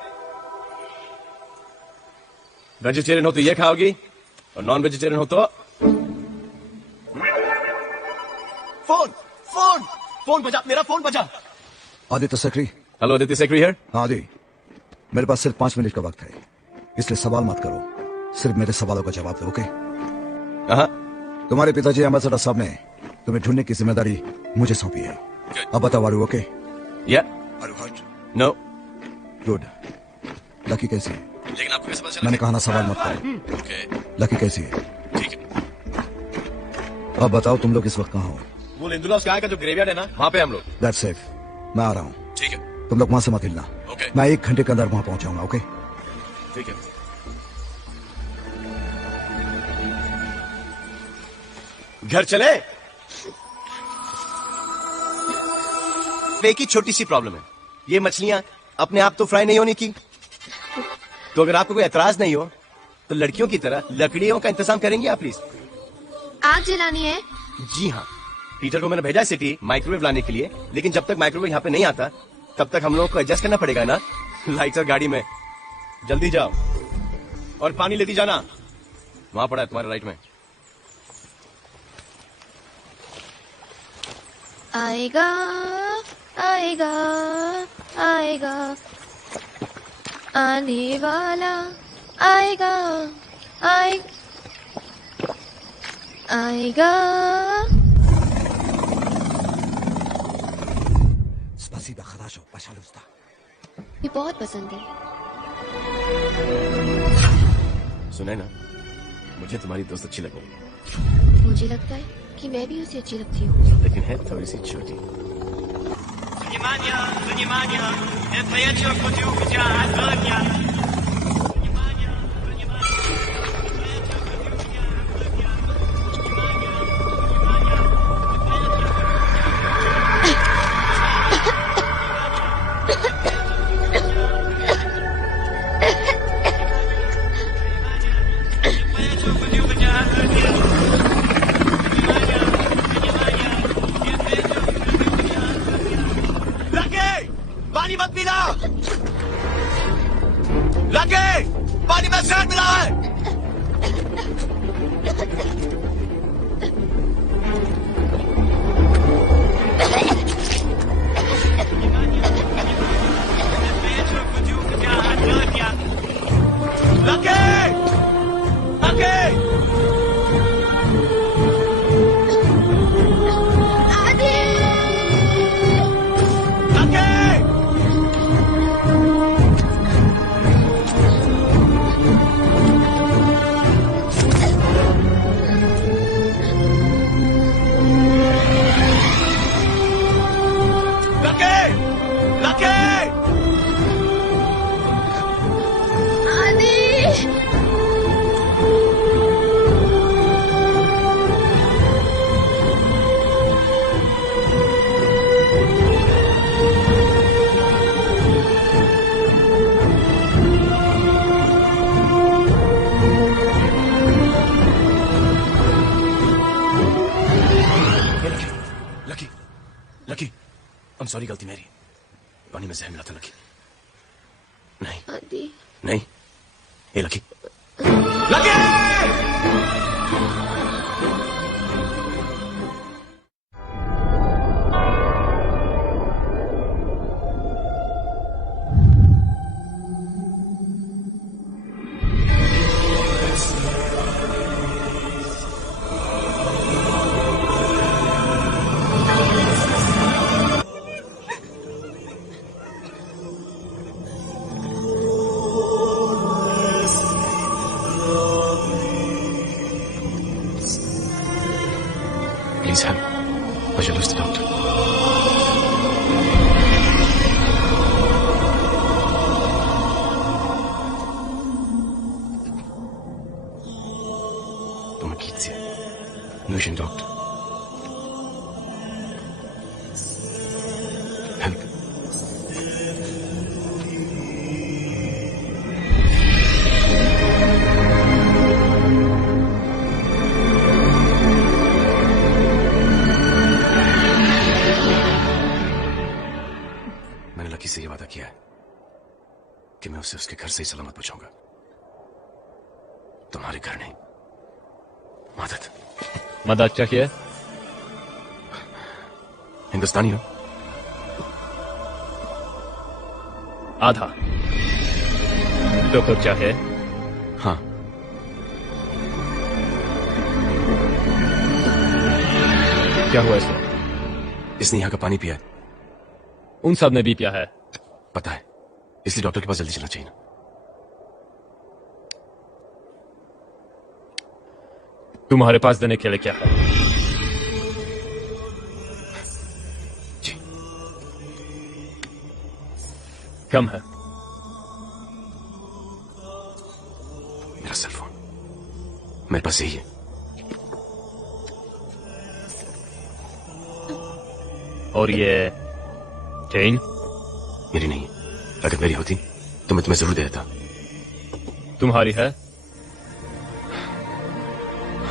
वेजिटेरियन हो तो ये खाओगी और नॉन वेजिटेरियन हो तो फोन फोन फोन बजा, मेरा फोन बजा। Aditya secretary. Hello Aditya secretary here. हाँ आदि, मेरे पास सिर्फ 5 मिनट का वक्त है, इसलिए सवाल मत करो, सिर्फ मेरे सवालों का जवाब दो। ओके? तुम्हारे पिताजी एम्बेसडर साहब ने तुम्हें ढूंढने की जिम्मेदारी मुझे सौंपी है। अब बताओ, are you okay? Yeah. Are you hurt? No. Good. Lucky कैसी है? लेकिन आपको कैसे पता चला? मैंने कहा ना सवाल मत करो। ओके। लकी कैसी है? ठीक है। अब बताओ तुम लोग इस वक्त कहाँ हो? वो लिंदुलास का जो ग्रेवयार्ड है ना, वहाँ पे हम लोग। दैट्स सेफ, मैं आ रहा हूँ। ठीक है। तुम लोग वहां से मत हिलना। ओके। मैं 1 घंटे के अंदर वहां पहुंचाऊंगा। ओके? ठीक है। घर चले? एक ही छोटी सी प्रॉब्लम है, ये मछलियां अपने आप तो फ्राई नहीं होने की। तो अगर आपको कोई एतराज नहीं हो तो लड़कियों की तरह लकड़ियों का इंतजाम करेंगे आप प्लीज। आग जलानी है? जी हाँ, पीटर को मैंने भेजा सिटी माइक्रोवेव लाने के लिए, लेकिन जब तक माइक्रोवेव यहाँ पे नहीं आता तब तक हम लोगों को एडजस्ट करना पड़ेगा ना। लाइट्स और गाड़ी में। जल्दी जाओ और पानी लेती जाना, वहां पड़ा है तुम्हारे राइट में। आएगा आएगा आएगा आने वाला आएगा आएगा। Спасибо, хорошо, пожалуйста. ये बहुत पसंद है। सुना ना, मुझे तुम्हारी दोस्त अच्छी लगी। मुझे लगता है कि मैं भी उसे अच्छी लगती हूँ, लेकिन है थोड़ी सी छोटी। Внимание, внимание! Это я чё хочу, я огонь. पानी मत पीना। लगे पानी में जहर मिला है। लगे लगे सॉरी, गलती मेरी। पानी में जहर मिला था लकी। नहीं आदि नहीं, ये lucky lucky. Please help. I should lose the doctor. Pomogите. Нужен доктор. Help. उसे उसके घर से ही सलामत पहुंचाऊंगा। तुम्हारे घर नहीं, मदद। मदद चाहिए? हिंदुस्तानी हो? आधा। तो फिर चाहिए? हाँ। क्या हुआ इसको? इसने यहाँ का पानी पिया है। उन सब ने भी पिया है। पता है, इसलिए डॉक्टर के पास जल्दी चलना चाहिए ना। तुम्हारे पास देने के लिए क्या है? जी। कम है। मेरा सेल फोन मेरे पास यही है। और ये चेन? मेरी नहीं है। अगर मेरी होती तो मैं तुम्हें जरूर दे देता। तुम्हारी है?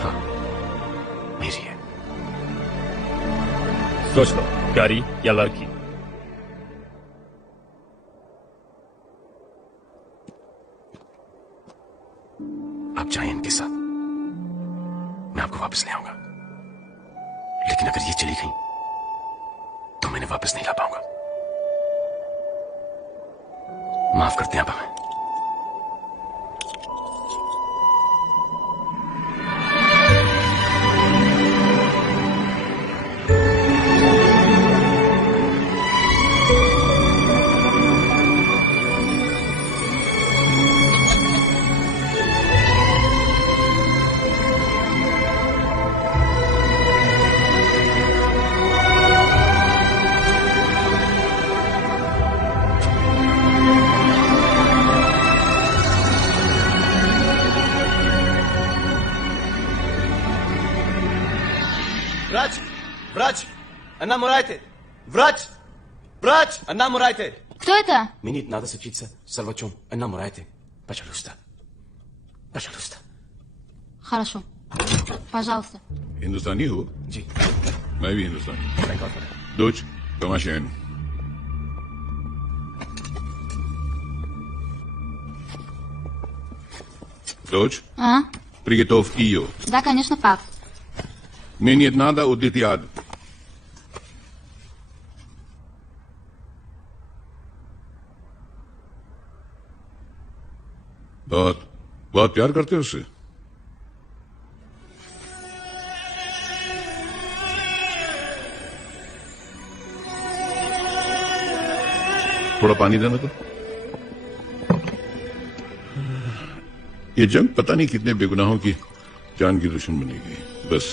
हाँ, मेरी है। सोच लो, गाड़ी या लड़की? आप जाएं इनके साथ, मैं आपको वापस ले आऊंगा। लेकिन अगर ये चली गई तो मैंने वापस नहीं ला पाऊंगा। माफ करते हैं आप हमें। Она Мурайте! Врач! Врач! Она Мурайте! Кто это? Мне надо случиться с врачом. Она Мурайте. Пожалуйста. Пожалуйста. Хорошо. Пожалуйста. हिंदुस्तानी हो? जी। मैं भी हिंदुस्तानी। Doc, komm mal schön. Doc, А? приготовь ее. Да, конечно, пап. Мне не надо удить яд. बहुत प्यार करते हो उससे? थोड़ा पानी देना तो। ये जंग पता नहीं कितने बेगुनाहों की जान की दुश्मन बनेगी। बस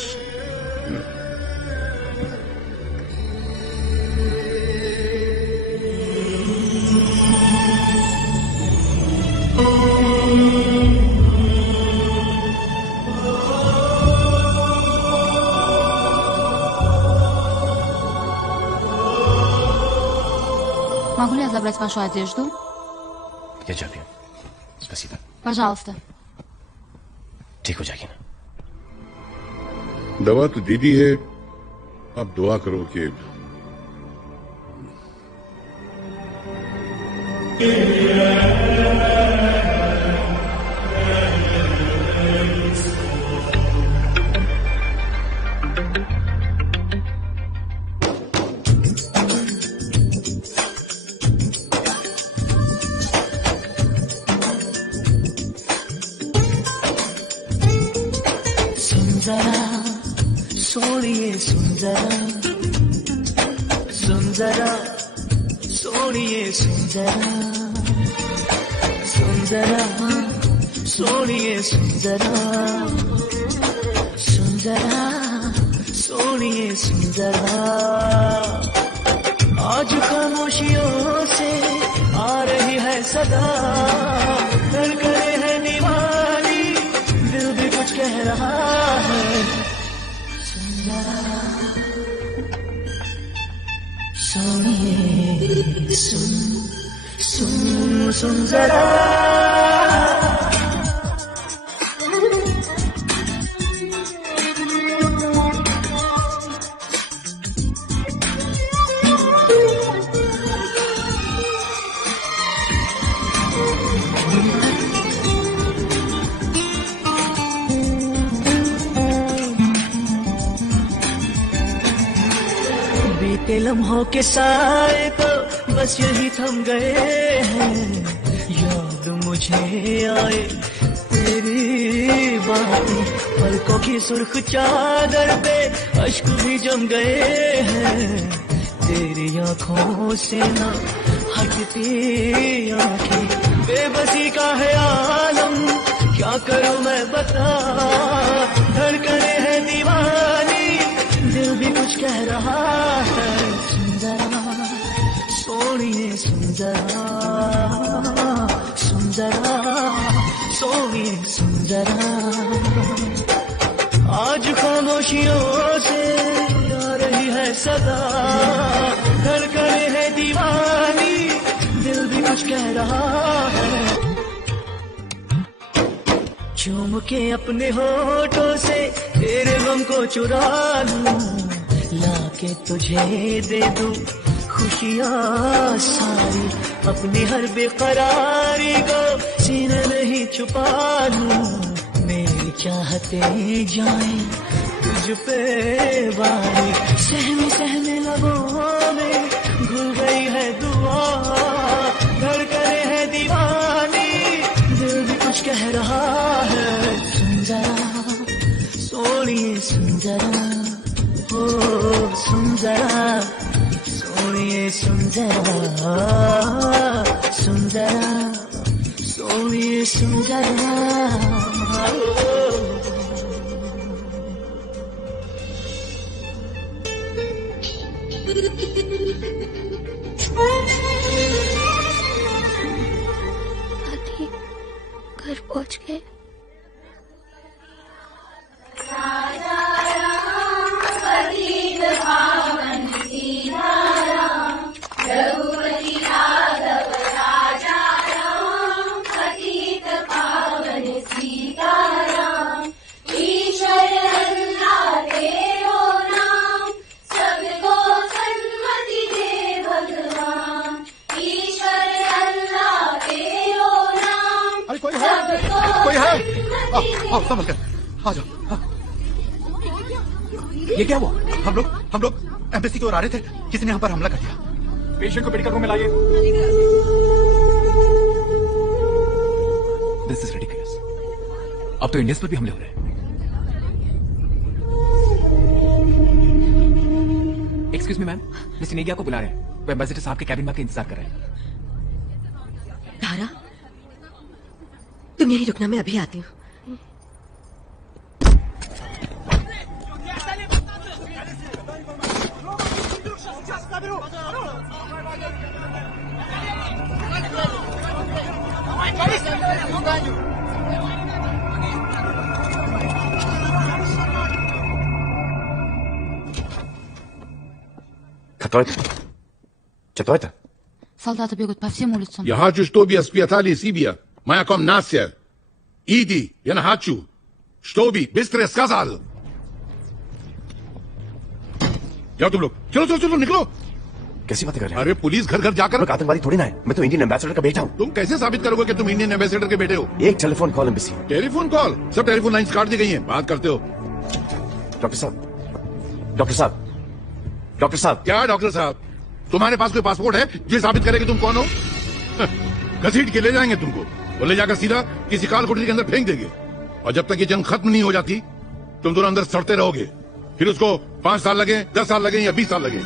Могу ли я забрать вашу одежду? Я जाती हूँ। Спасибо. Пожалуйста. ठीक हो जाएगी ना? दवा तो दे दी है, अब दुआ करो कि सोनिए सुंदरा सुंदरा सोनिए सुंदरा सुंदरा सोनिए सुंदरा सुंदरा सोनिए सुंदरा आज खामोशियों से आ रही है सदा धड़कने है दीवानी दिल भी कुछ कह रहा है सोनिए सुन सुन सुन जरा बीते लम्हों के साए तो बस यही थम गए हैं, याद मुझे आए तेरी बातें, पलकों की सुर्ख चादर पे अश्क भी जम गए हैं, तेरी आंखों से ना हटती आंखें, बेबसी का है आलम, क्या करूं मैं बता, धड़कने है दीवानी, दिल भी कुछ कह रहा है, सुन जरा सोनिए सुन जरा, सुन जरा सोनिए सुन जरा, आज खामोशियों से आ रही है सदा, धड़कने है दीवानी, दिल भी कुछ कह रहा है, चूम के अपने होठों से तेरे गम को चुरा लूं, लाके तुझे दे दूं खुशियाँ सारी, अपनी हर बेकरारी को सीने में ही छुपा लूं, मेरी चाहते जाए तुझ पे बारी, सहमी सहमी लबों में घुल गई है दुआ, धड़कने है दीवानी, दिल भी कुछ कह रहा है, सुन जरा सोनिए सुन जरा, ओ सुन जरा सोनिए सुन जरा, सुन जरा सोनिए सुन जरा, दादी घर पहुंच गए। आओ संभल कर आ जाओ। ये क्या हुआ? हम लोग एम्बेसी की ओर आ रहे थे, किसी ने हम पर हमला कर दिया। पेशेंट को मेडिकल रूम में लाइए। This is ridiculous. अब तो इंडियंस पर भी हमले हो रहे हैं। एक्सक्यूज मी मैम, मिस्टर नेगिया को बुला रहे हैं। वो एम्बेसडर साहब के कैबिन में के इंतजार कर रहे हैं। तारा, तुम यहीं रुकना, मैं अभी आती हूँ। Что это? Солдаты бегут по всем улицам. Я хочу, чтобы испытали себя. Моя комната. Иди, я хочу, чтобы быстро сказал. जाओ तुम लोग, चलो चलो चलो निकलो। कैसी बातें कर रहे हैं? अरे पुलिस घर घर जाकर। मैं आतंकवादी थोड़ी ना है, मैं तो इंडियन एम्बेसडर का बेटा हूँ। तुम कैसे साबित करोगे कि तुम इंडियन एम्बेसडर के बेटे हो? एक telephone call embassy. Telephone call? सब टेलीफोन लाइंस काट दी गई हैं, बात करते हो। डॉक्टर साहब, डॉक्टर साहब, डॉक्टर साहब। क्या डॉक्टर साहब? तुम्हारे पास कोई पासपोर्ट है जो साबित करे कि तुम कौन हो? घसीट के ले जाएंगे तुमको और ले जाकर सीधा किसी काल कोठरी के अंदर फेंक देंगे। और जब तक ये जंग खत्म नहीं हो जाती तुम दोनों अंदर सड़ते रहोगे। फिर उसको 5 साल लगे, 10 साल लगे या 20 साल लगे।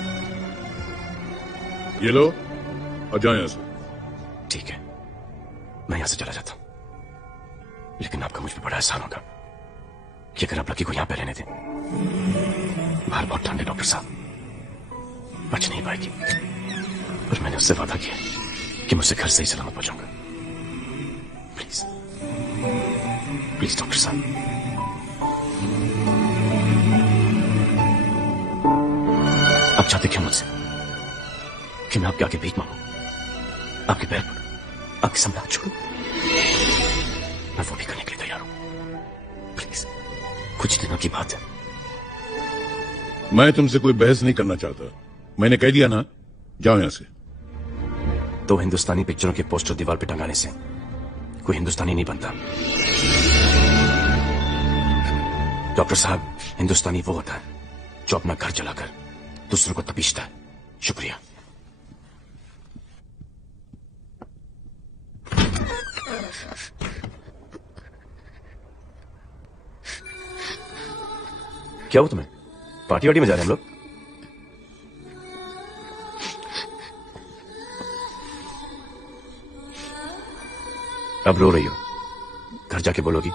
ये लो और जाओ यहां से। ठीक है, मैं यहां से चला जाता हूं, लेकिन आपका मुझ पर बड़ा एहसान होगा कि अगर आप लकी को यहां पे रहने दें। बाहर बहुत ठंड है डॉक्टर साहब, बच नहीं पाएगी। और मैंने उससे वादा किया कि मैं उसे घर से ही सलामत पहुंचाऊंगा। प्लीज प्लीज डॉक्टर साहब। आप चाहते क्यों मुझसे कि मैं आपके आगे भीख मांगू, आपके पैर पर आपके सामने हाथ छोड़ू? मैं वो भी करने के लिए तैयार हूं। प्लीज, कुछ दिनों की बात है। मैं तुमसे कोई बहस नहीं करना चाहता। मैंने कह दिया ना, जाओ यहां से। 2 हिंदुस्तानी पिक्चरों के पोस्टर दीवार पे टंगाने से कोई हिंदुस्तानी नहीं बनता। डॉक्टर साहब, हिंदुस्तानी वो होता है जो अपना घर जलाकर दूसरों को तपीशता है। शुक्रिया। क्या हुआ तुम्हें? पार्टी वार्टी में जा रहे हैं हम लोग? अब रो रही हो, घर जाके बोलोगी?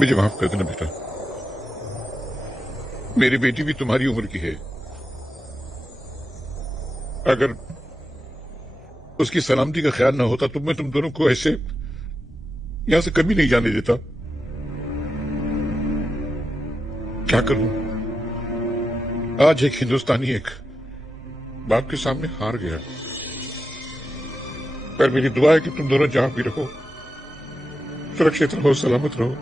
मुझे माफ कर देना बेटा, मेरी बेटी भी तुम्हारी उम्र की है। अगर उसकी सलामती का ख्याल ना होता तो मैं तुम दोनों को ऐसे यहां से कभी नहीं जाने देता। क्या करूं, आज एक हिंदुस्तानी एक बाप के सामने हार गया। पर मेरी दुआ है कि तुम दोनों जहां भी रहो सुरक्षित रहो, सलामत रहो।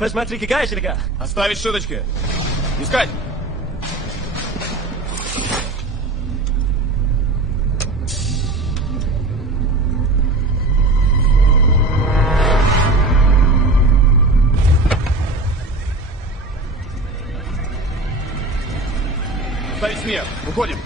Посмотри, какая ширика. Оставить шуточки. Искать. Ставить смерть. Уходим.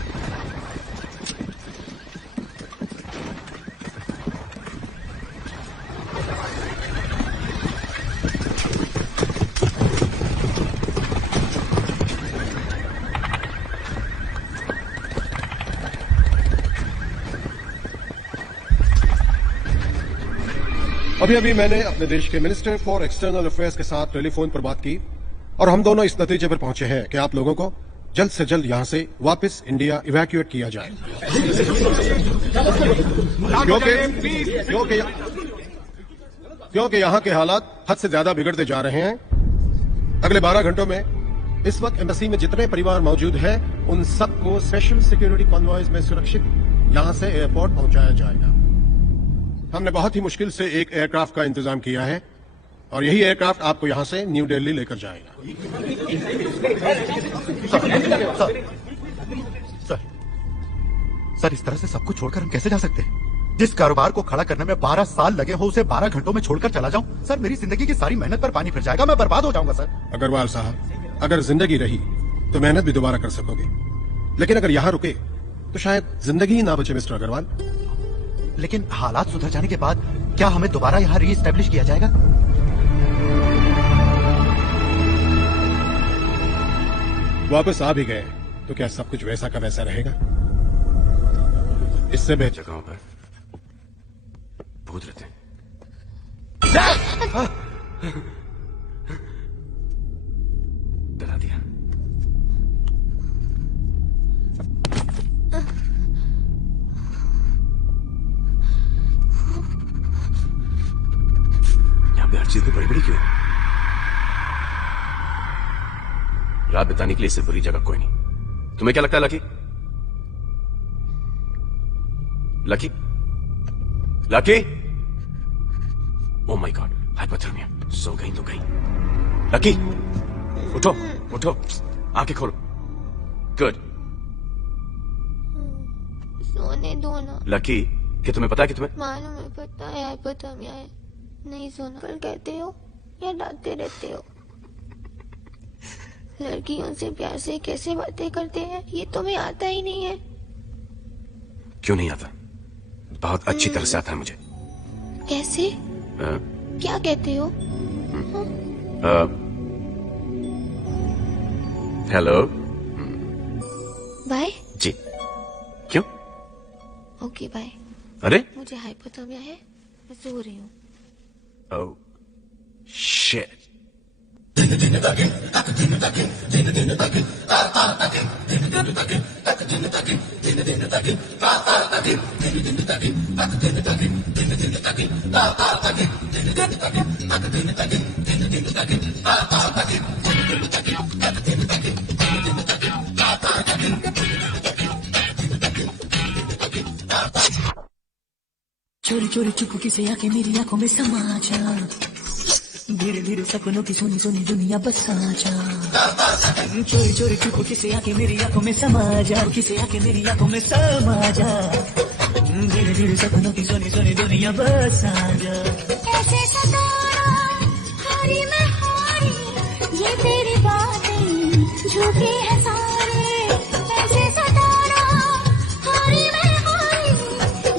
अभी अभी मैंने अपने देश के मिनिस्टर फॉर एक्सटर्नल अफेयर्स के साथ टेलीफोन पर बात की और हम दोनों इस नतीजे पर पहुंचे हैं कि आप लोगों को जल्द से जल्द यहां से वापस इंडिया इवैक्यूएट किया जाए, क्योंकि यहां के हालात हद से ज्यादा बिगड़ते जा रहे हैं। अगले 12 घंटों में इस वक्त एम्बेसी में जितने परिवार मौजूद हैं उन सबको स्पेशल सिक्योरिटी कॉन्वॉयज में सुरक्षित यहां से एयरपोर्ट पहुंचाया जाएगा। हमने बहुत ही मुश्किल से एक एयरक्राफ्ट का इंतजाम किया है और यही एयरक्राफ्ट आपको यहां से न्यू दिल्ली लेकर जाएगा। सर, इस तरह से सब कुछ छोड़कर हम कैसे जा सकते हैं? जिस कारोबार को खड़ा करने में 12 साल लगे हो उसे 12 घंटों में छोड़कर चला जाऊं? सर, मेरी जिंदगी की सारी मेहनत पर पानी फिर जाएगा, मैं बर्बाद हो जाऊंगा। सर अग्रवाल साहब, अगर जिंदगी रही तो मेहनत भी दोबारा कर सकोगे, लेकिन अगर यहां रुके तो शायद जिंदगी ही ना बचे मिस्टर अग्रवाल। लेकिन हालात सुधर जाने के बाद क्या हमें दोबारा यहाँ रीएस्टैब्लिश किया जाएगा? वापस आ भी गए तो क्या सब कुछ वैसा का वैसा रहेगा? इससे बेहतर जगहों पर भूत रहते हैं। डरा दिया। यहाँ पे हर चीज तो बड़ी बड़ी क्यों है? रात बिताने के लिए इससे बुरी जगह कोई नहीं। तुम्हें क्या लगता है Lucky? Lucky? Lucky? Oh my God, hypothermia. सो गई तो गई। लकी, उठो उठो, आंखें खोलो। गुड। सोने दो ना। लकी, क्या तुम्हें पता है कि तुम्हें मालूम है, पता है, हाइपोथर्मिया है। नहीं सोना। कल कहते हो या डांटते रहते हो? लड़कियों से प्यार से कैसे बातें करते हैं ये तुम्हें आता ही नहीं है। क्यों नहीं आता? बहुत अच्छी तरह से आता है मुझे। कैसे? क्या कहते हो? हेलो। बाय। जी। क्यों? Okay bye. अरे मुझे हाइपोथर्मिया है, मैं सो रही हूँ। Oh shit. चोरी चोरी चुपके से आके मेरी आंखों में समा जा, धीरे धीरे सपनों की सोनी सोनी दुनिया बसा जा। चोरी चोरी चुपके से आके मेरी आंखों में समा जा, किसे आके मेरी आंखों में समा जा, धीरे धीरे सपनों की सोनी सोनी दुनिया बसा जा। ऐसे सताना हारी मैं हारी, ये तेरी बातें झूठी है सारी। ऐसे सताना हारी मैं हारी,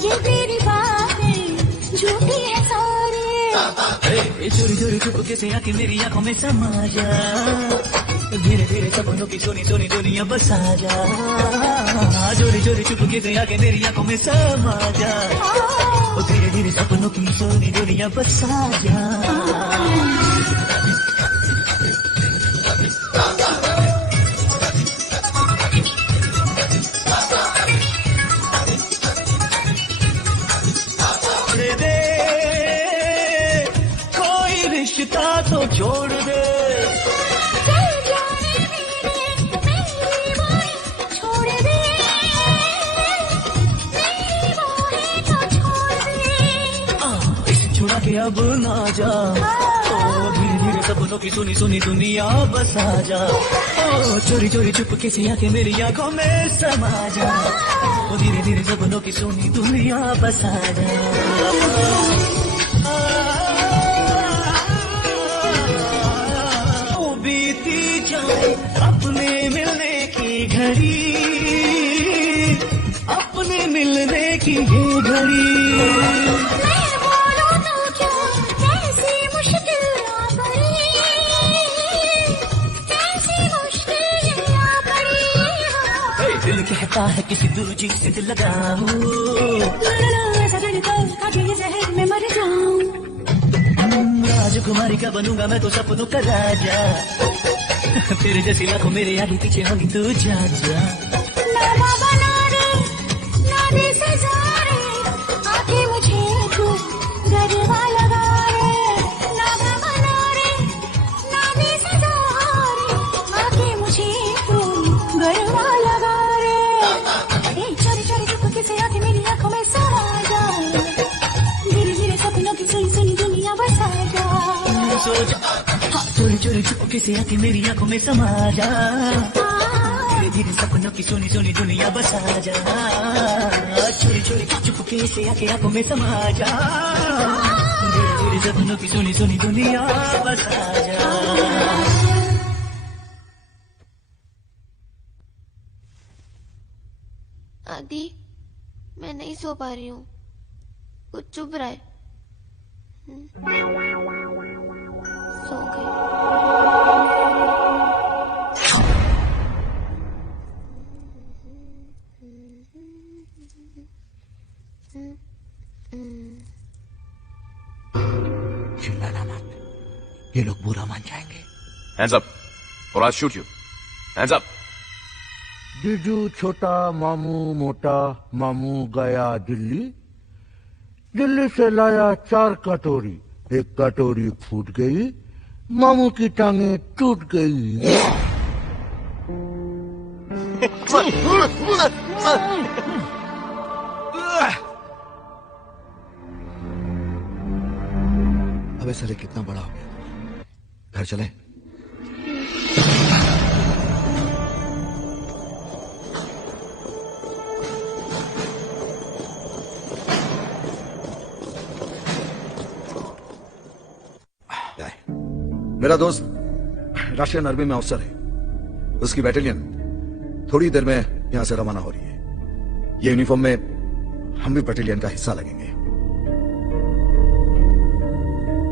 ये तेरी बातें झूठी है सारी। चोरी चोरी चुपके से आके मेरी आंखों में समा जा, धीरे धीरे सपनों की सोनी सोनी दुनिया बसा जा। चोरी चोरी चुपके से आके मेरी आंखों में समा जा, धीरे धीरे सपनों की सोनी दुनिया बसा जा। रिश्ता तो छोड़ दे, छोड़ दे, इसे छुड़ा के अब ना जा। धीरे धीरे सपनों की सुनी सुनी दुनिया बसा जा। चोरी चोरी चुपके से आके मेरी आंखों में समा जा, धीरे धीरे सपनों की सुनी दुनिया बसा जा। अपने मिलने की घड़ी, अपने मिलने की ये घड़ी। मैं बोलूं तो क्यों कैसी मुश्किल आ पड़ी, कैसी मुश्किल आ पड़ी। दिल कहता है किसी दूजी से दिल लगाऊं, ऐसा दिल तो काटे ये जहर में मर जाऊं। राजकुमारी का बनूंगा मैं तो सपनों का राजा, तेरे जैसी लाखों मेरे आगे पीछे होंगी तू जा जा। ना बाबा ना रे, ना दे सजारे, आके मुझे तू गरबा लगा रे। ना बाबा ना रे, ना दे सजारे, आके मुझे तू गरबा लगा रे। चोरी चोरी चुपके से आके मेरी आंखों में समा जा, धीरे धीरे सपनों की सुनी सुनी दुनिया बसा जा। चोरी चोरी चुपके से आके मेरी आंखों में समा जा, धीरे धीरे सपनों की सोनी सोनी दुनिया बसा जा। चोरी चोरी चुपके से आके आंखों में समा जा, धीरे धीरे सपनों की सोनी सोनी दुनिया बसा जा। आदि मैं नहीं सो पा रही हूँ, कुछ चुप रहा है। सो गई। चिल्लाना मत, ये लोग बुरा मान जाएंगे। Hands up, or I'll shoot you. Hands up. जीजू छोटा मामू मोटा, मामू गया दिल्ली, दिल्ली से लाया 4 कटोरी, एक कटोरी फूट गई, मामू की टांगे टूट गई। अबे साले कितना बड़ा हो गया, घर चले। मेरा दोस्त रशियन आर्मी में अफसर है, उसकी बैटेलियन थोड़ी देर में यहां से रवाना हो रही है। ये यूनिफॉर्म में हम भी बैटेलियन का हिस्सा लगेंगे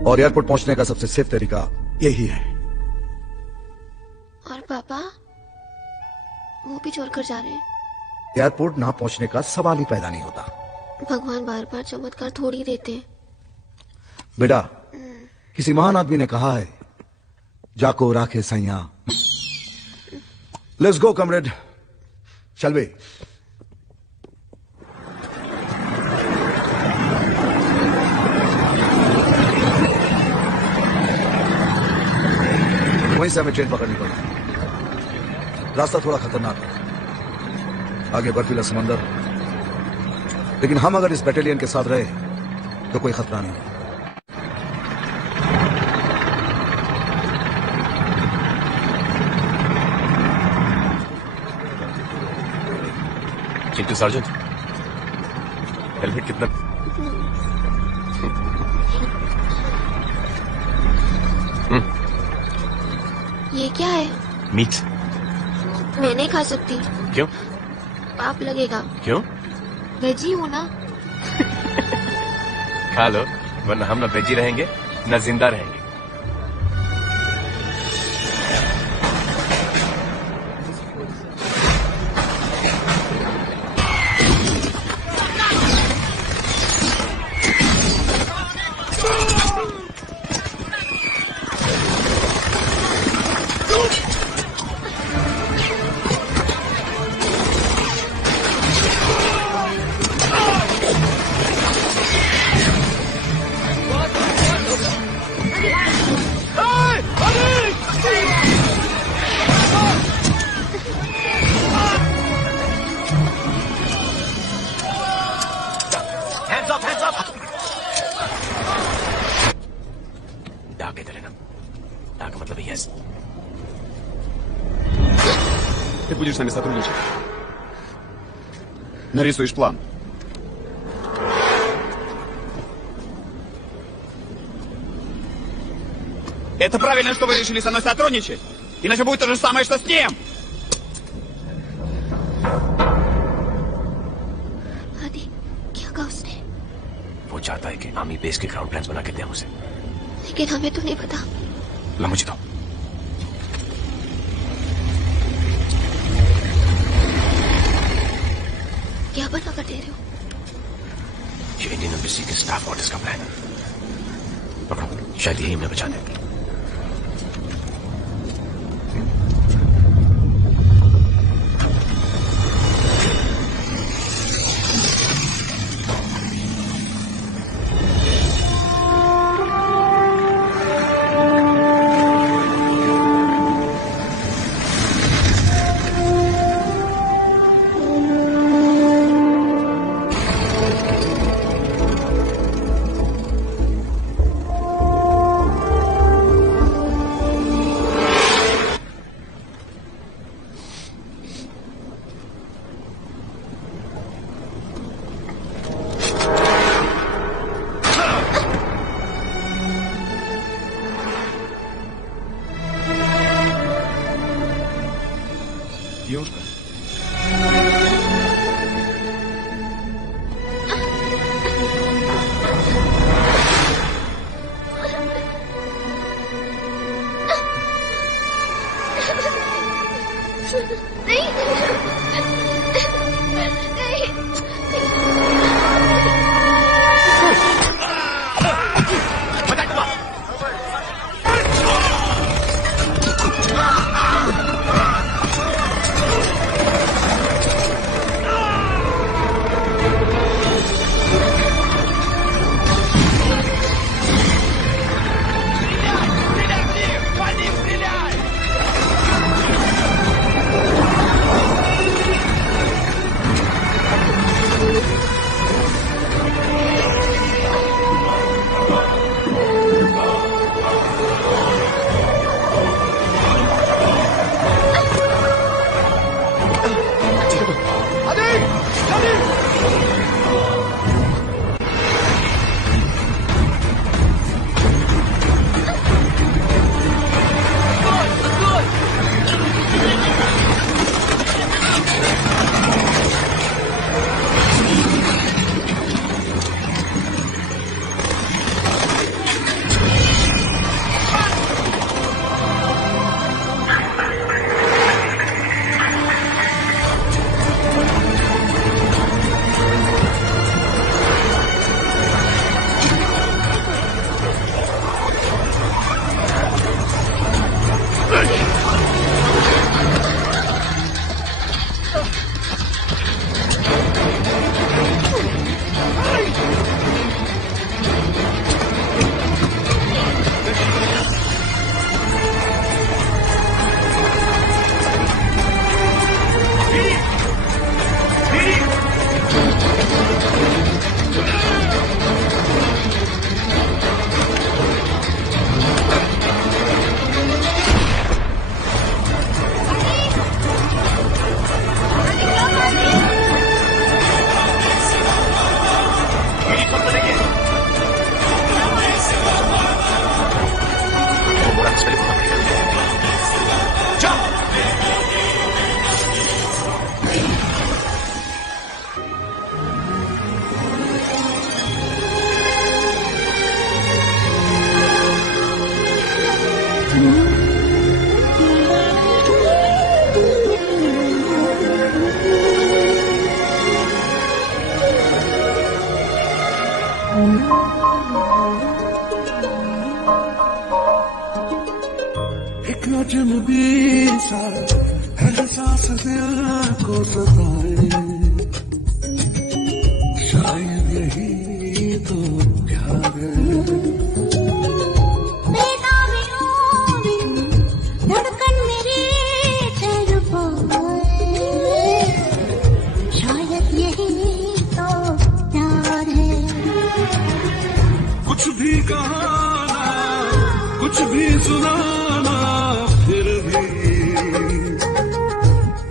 और एयरपोर्ट पहुंचने का सबसे सेफ तरीका यही है। और पापा वो भी छोड़कर जा रहे हैं। एयरपोर्ट ना पहुंचने का सवाल ही पैदा नहीं होता। भगवान बार बार चमत्कार थोड़ी देते हैं। बेटा, किसी महान आदमी ने कहा है, जाको राखे सैया। लेट्स गो कमरेड, चल वे। वहीं से हमें ट्रेन पकड़नी पड़ी। रास्ता थोड़ा खतरनाक है, आगे बर्फीला समंदर, लेकिन हम अगर इस बैटेलियन के साथ रहे तो कोई खतरा नहीं। चिंटू सार्जेंट, हेलमेट कितना? ये क्या है? मीट। मैं नहीं खा सकती। क्यों? पाप लगेगा। क्यों? वेजी हूँ ना। खा लो, वरना हम न वेजी रहेंगे न जिंदा रहेंगे। Ты будешь с нами сотрудничать. Нарисуешь план. Это правильно, что вы решили со мной сотрудничать. Иначе будет то же самое, что с ним. आदि, क्या कहा उसने? वो चाहता है कि आर्मी बेस के ग्राउंड प्लान्स बना के दें उसे। लेकिन हमें तो नहीं पता। ला मुझे दो। क्या बना कर दे रहे हो? ये इंडियन एम्बेसी के स्टाफ क्वार्टर्स का प्लान है। पकड़ो, शायद यही हमें बचा दे। Девушка. सा एहसास दिल को सताए, शायद यही तो प्यार है। धड़कन मेरी ठहर पाए, शायद यही तो प्यार है। कुछ भी कहाना, कुछ भी सुनाना, फिर भी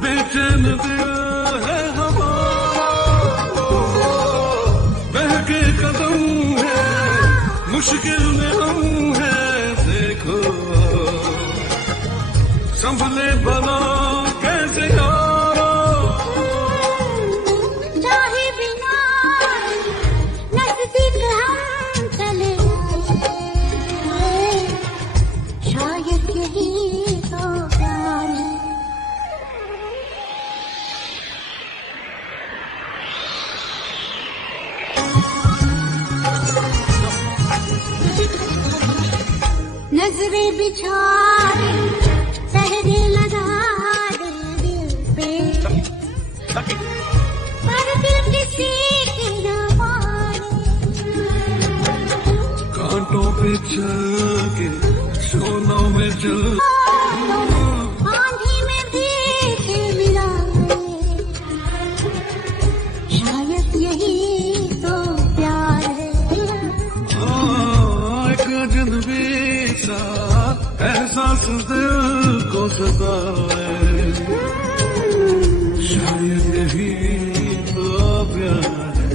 बेचैन दिल है हमारा। बहके कदम है, मुश्किल में हम हैं, देखो संभले बना कैसे यारा। चाहे बिना नजदीक हम चले आए, शायद यही तो प्यार है। नजरें बिछा दे, सहरे लगा दे दिल पे, पर दिल किसी की न माने। कांटों पे चल के सोनों में चल, आंधी में भी थे मिलाए, शायद यही तो प्यार है। एक अजनबी सा एहसास दिल को सताए, शायद यही तो प्यार है।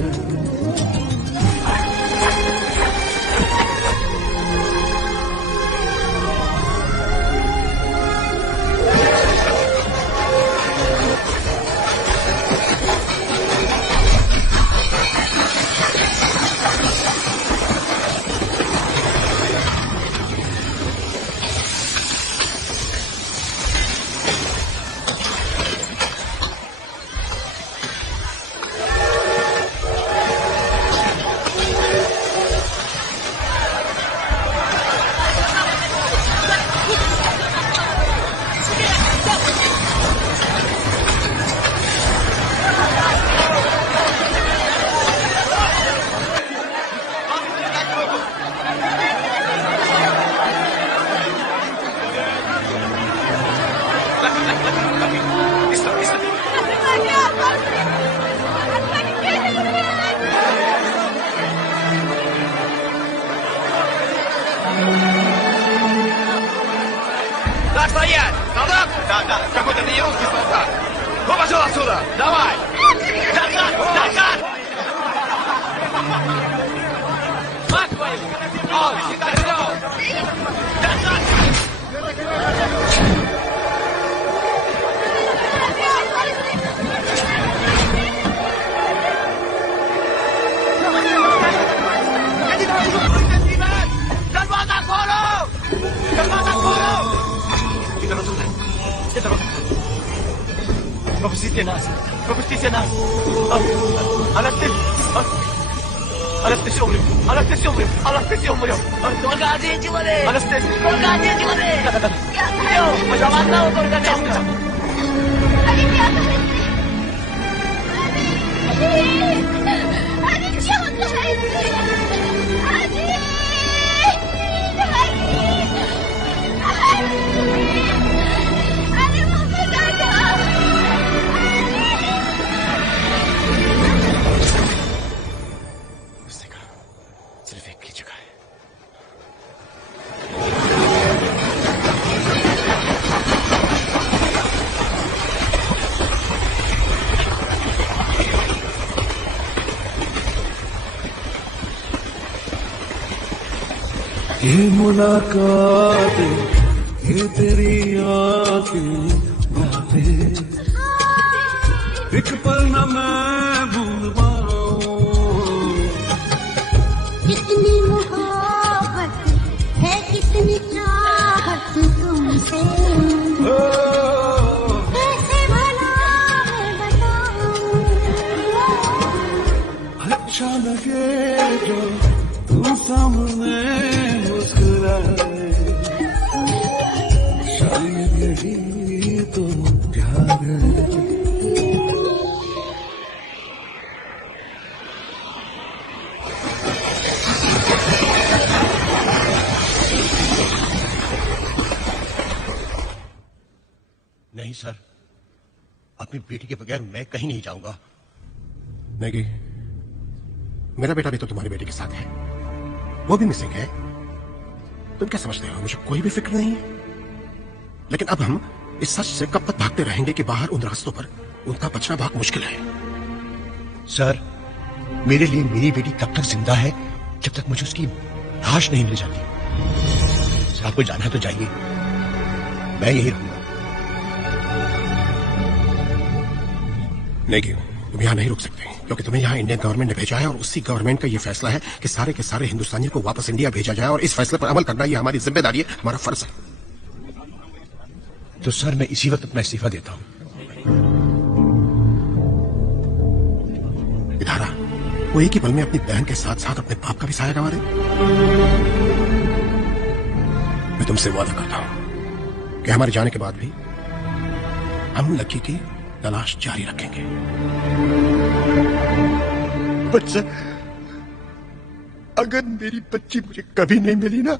Так, стоять! Назад! Да, какой-то не русский солдат! Ну, пошел отсюда! Давай! Назад! Назад! Мать твою! О, всегда вперед! Назад! Пропустите нас! Пропустите нас! Анастасия умрет! Анастасия умрет! Анастасия умрет! Только один человек! Анастасия! Только один человек! Да. Идем! Мы там одного только места! अरे क्या होता है इससे? अरे वापस आ जाओ। उसने कहा सिर्फ एक की जगह है। ये मुलाकातें, ये तेरी आंखें बातें, एक पल न मैं भूल पाऊं। कितनी मोहब्बत है, कितनी चाहत तुमसे, कैसे भला मैं बताऊं। अच्छा लगे जो तू सामने मुस्कुराए, शायद यही नहीं सर, अपनी बेटी के बगैर मैं कहीं नहीं जाऊंगा। नेगी, मेरा बेटा भी तो तुम्हारी बेटी के साथ है, वो भी मिसिंग है। तुम क्या समझते हो मुझे कोई भी फिक्र नहीं है? लेकिन अब हम इस सच से कब तक भागते रहेंगे कि बाहर उन रास्तों पर उनका बचना बहुत मुश्किल है। सर, मेरे लिए मेरी बेटी तब तक जिंदा है जब तक मुझे उसकी लाश नहीं मिल जाती। सर, आपको जाना है तो जाइए, मैं यही रहूंगा। नेगी, तुम यहाँ नहीं रुक सकते क्योंकि तुम्हें यहाँ इंडियन गवर्नमेंट ने भेजा है और उसी गवर्नमेंट का ये फैसला है कि सारे के सारे हिंदुस्तानियों को वापस इंडिया भेजा जाए और इस फैसले पर अमल करना ये हमारी जिम्मेदारी है, हमारा फर्ज है। तो सर, मैं इसी वक्त अपना इस्तीफा देता हूँ। इधारा, वो एक ही पल में अपनी बहन के साथ साथ अपने बाप का भी साया गंवा दे। मैं तुमसे वादा करता हूँ कि हमारे जाने के बाद भी हम लकी की तलाश जारी रखेंगे। बच्चा, अगर मेरी बच्ची मुझे कभी नहीं मिली ना,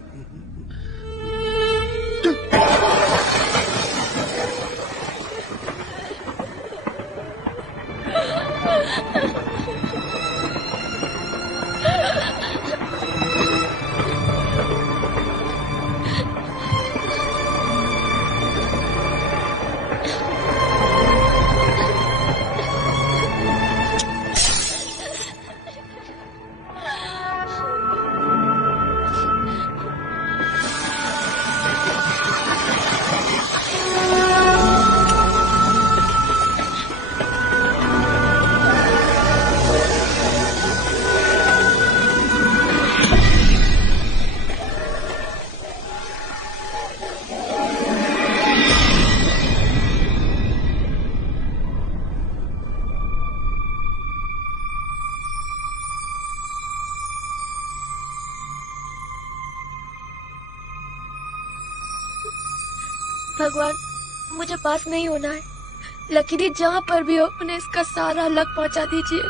भगवान, मुझे पास नहीं होना है। लकी दी जहाँ पर भी हो, उन्हें इसका सारा लक पहुँचा दीजिए।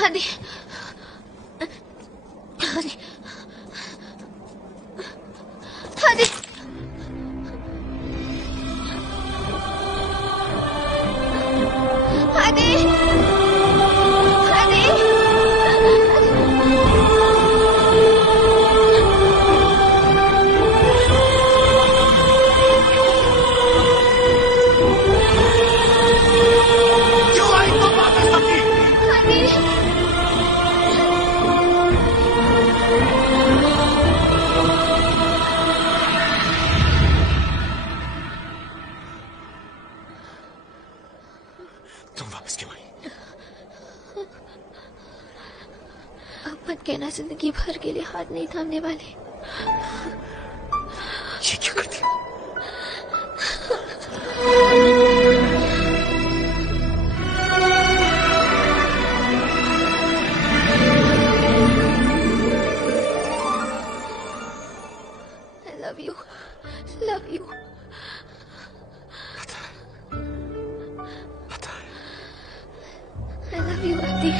हनी, हनी, हनी, हनी, हनी, क्यों आई तुम वापस अपनी? हनी, तुम वापस क्यों आई? अपन कहना जिंदगी भर के लिए हाथ नहीं थामने वाले। ये क्यों कर दिया? I love you, love you. I love you, Adi.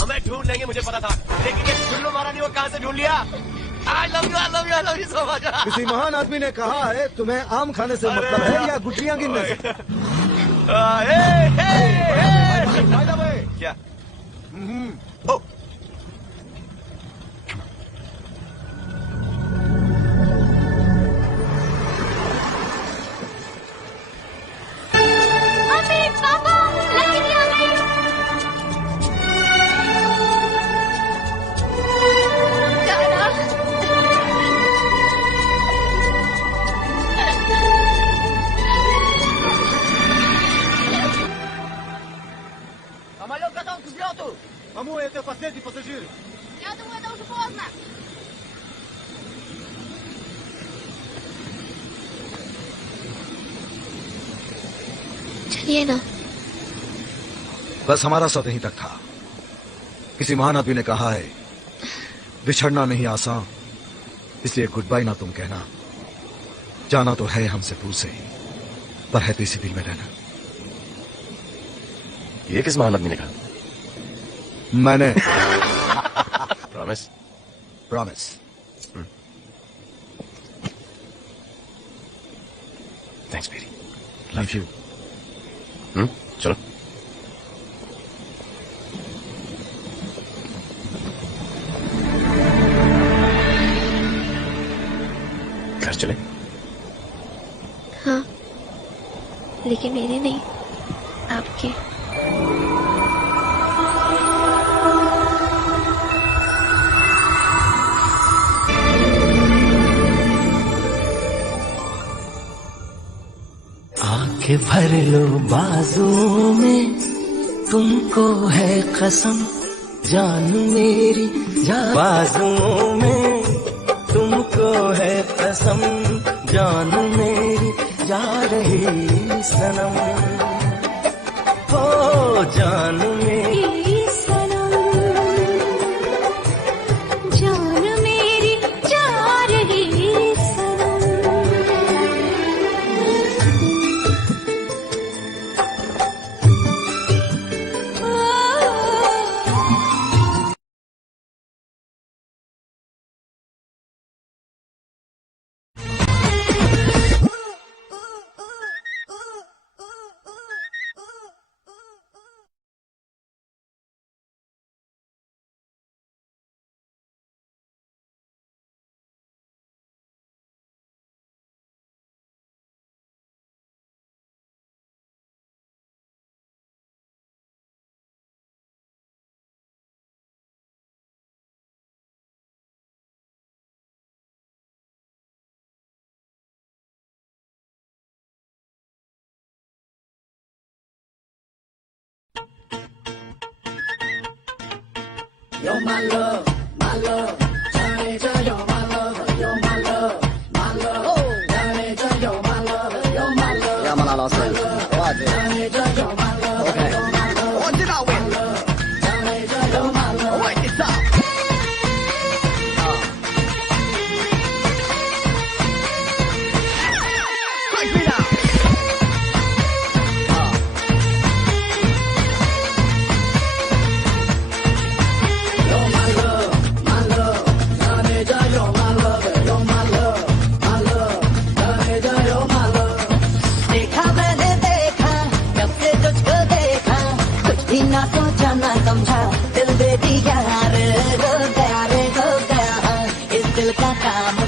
हमें ढूंढ लेंगे, मुझे पता था, लेकिन ये टुल्लू महारानी को कहाँ से ढूंढ लिया? I love you, I love you, I love you so much. किसी महान आदमी ने कहा है तुम्हें आम खाने से मतलब है या गुठलियां गिनने से? Самолет готов к взлету! Кому это последний пассажир? Я думаю, это уже поздно. चलिए ना। बस हमारा साथ यहीं तक था। किसी महान आदमी ने कहा है बिछड़ना नहीं आसान, इसलिए गुड बाय ना तुम कहना। जाना तो है हमसे दूर से ही, पर है तो इसी दिल में रहना। ये किस महान आदमी ने कहा? मैंने। Promise? Promise. Thanks Berry. Love you. चलो। घर चले? हाँ, लेकिन मेरे नहीं, आपके। आंखें भर लो बाजुओं में, तुमको है कसम जान मेरी जान। बाजुओं में तुमको है कसम जान मेरी जा रही सनम। हो जान मेरी सनम, जान मेरी जा रही सनम। You're my love, my love. Teenager, you're my lover. You're my love, my love. Teenager, you're my lover. You're my love. 亚麻拉老师，我的。 Teenager, you're my lover. OK， 我知道喂。 Teenager, you're my lover. 喂，你上。快飞了。 ना सोचा ना समझा दिल दे दिया रे, हो गया इस दिल का काम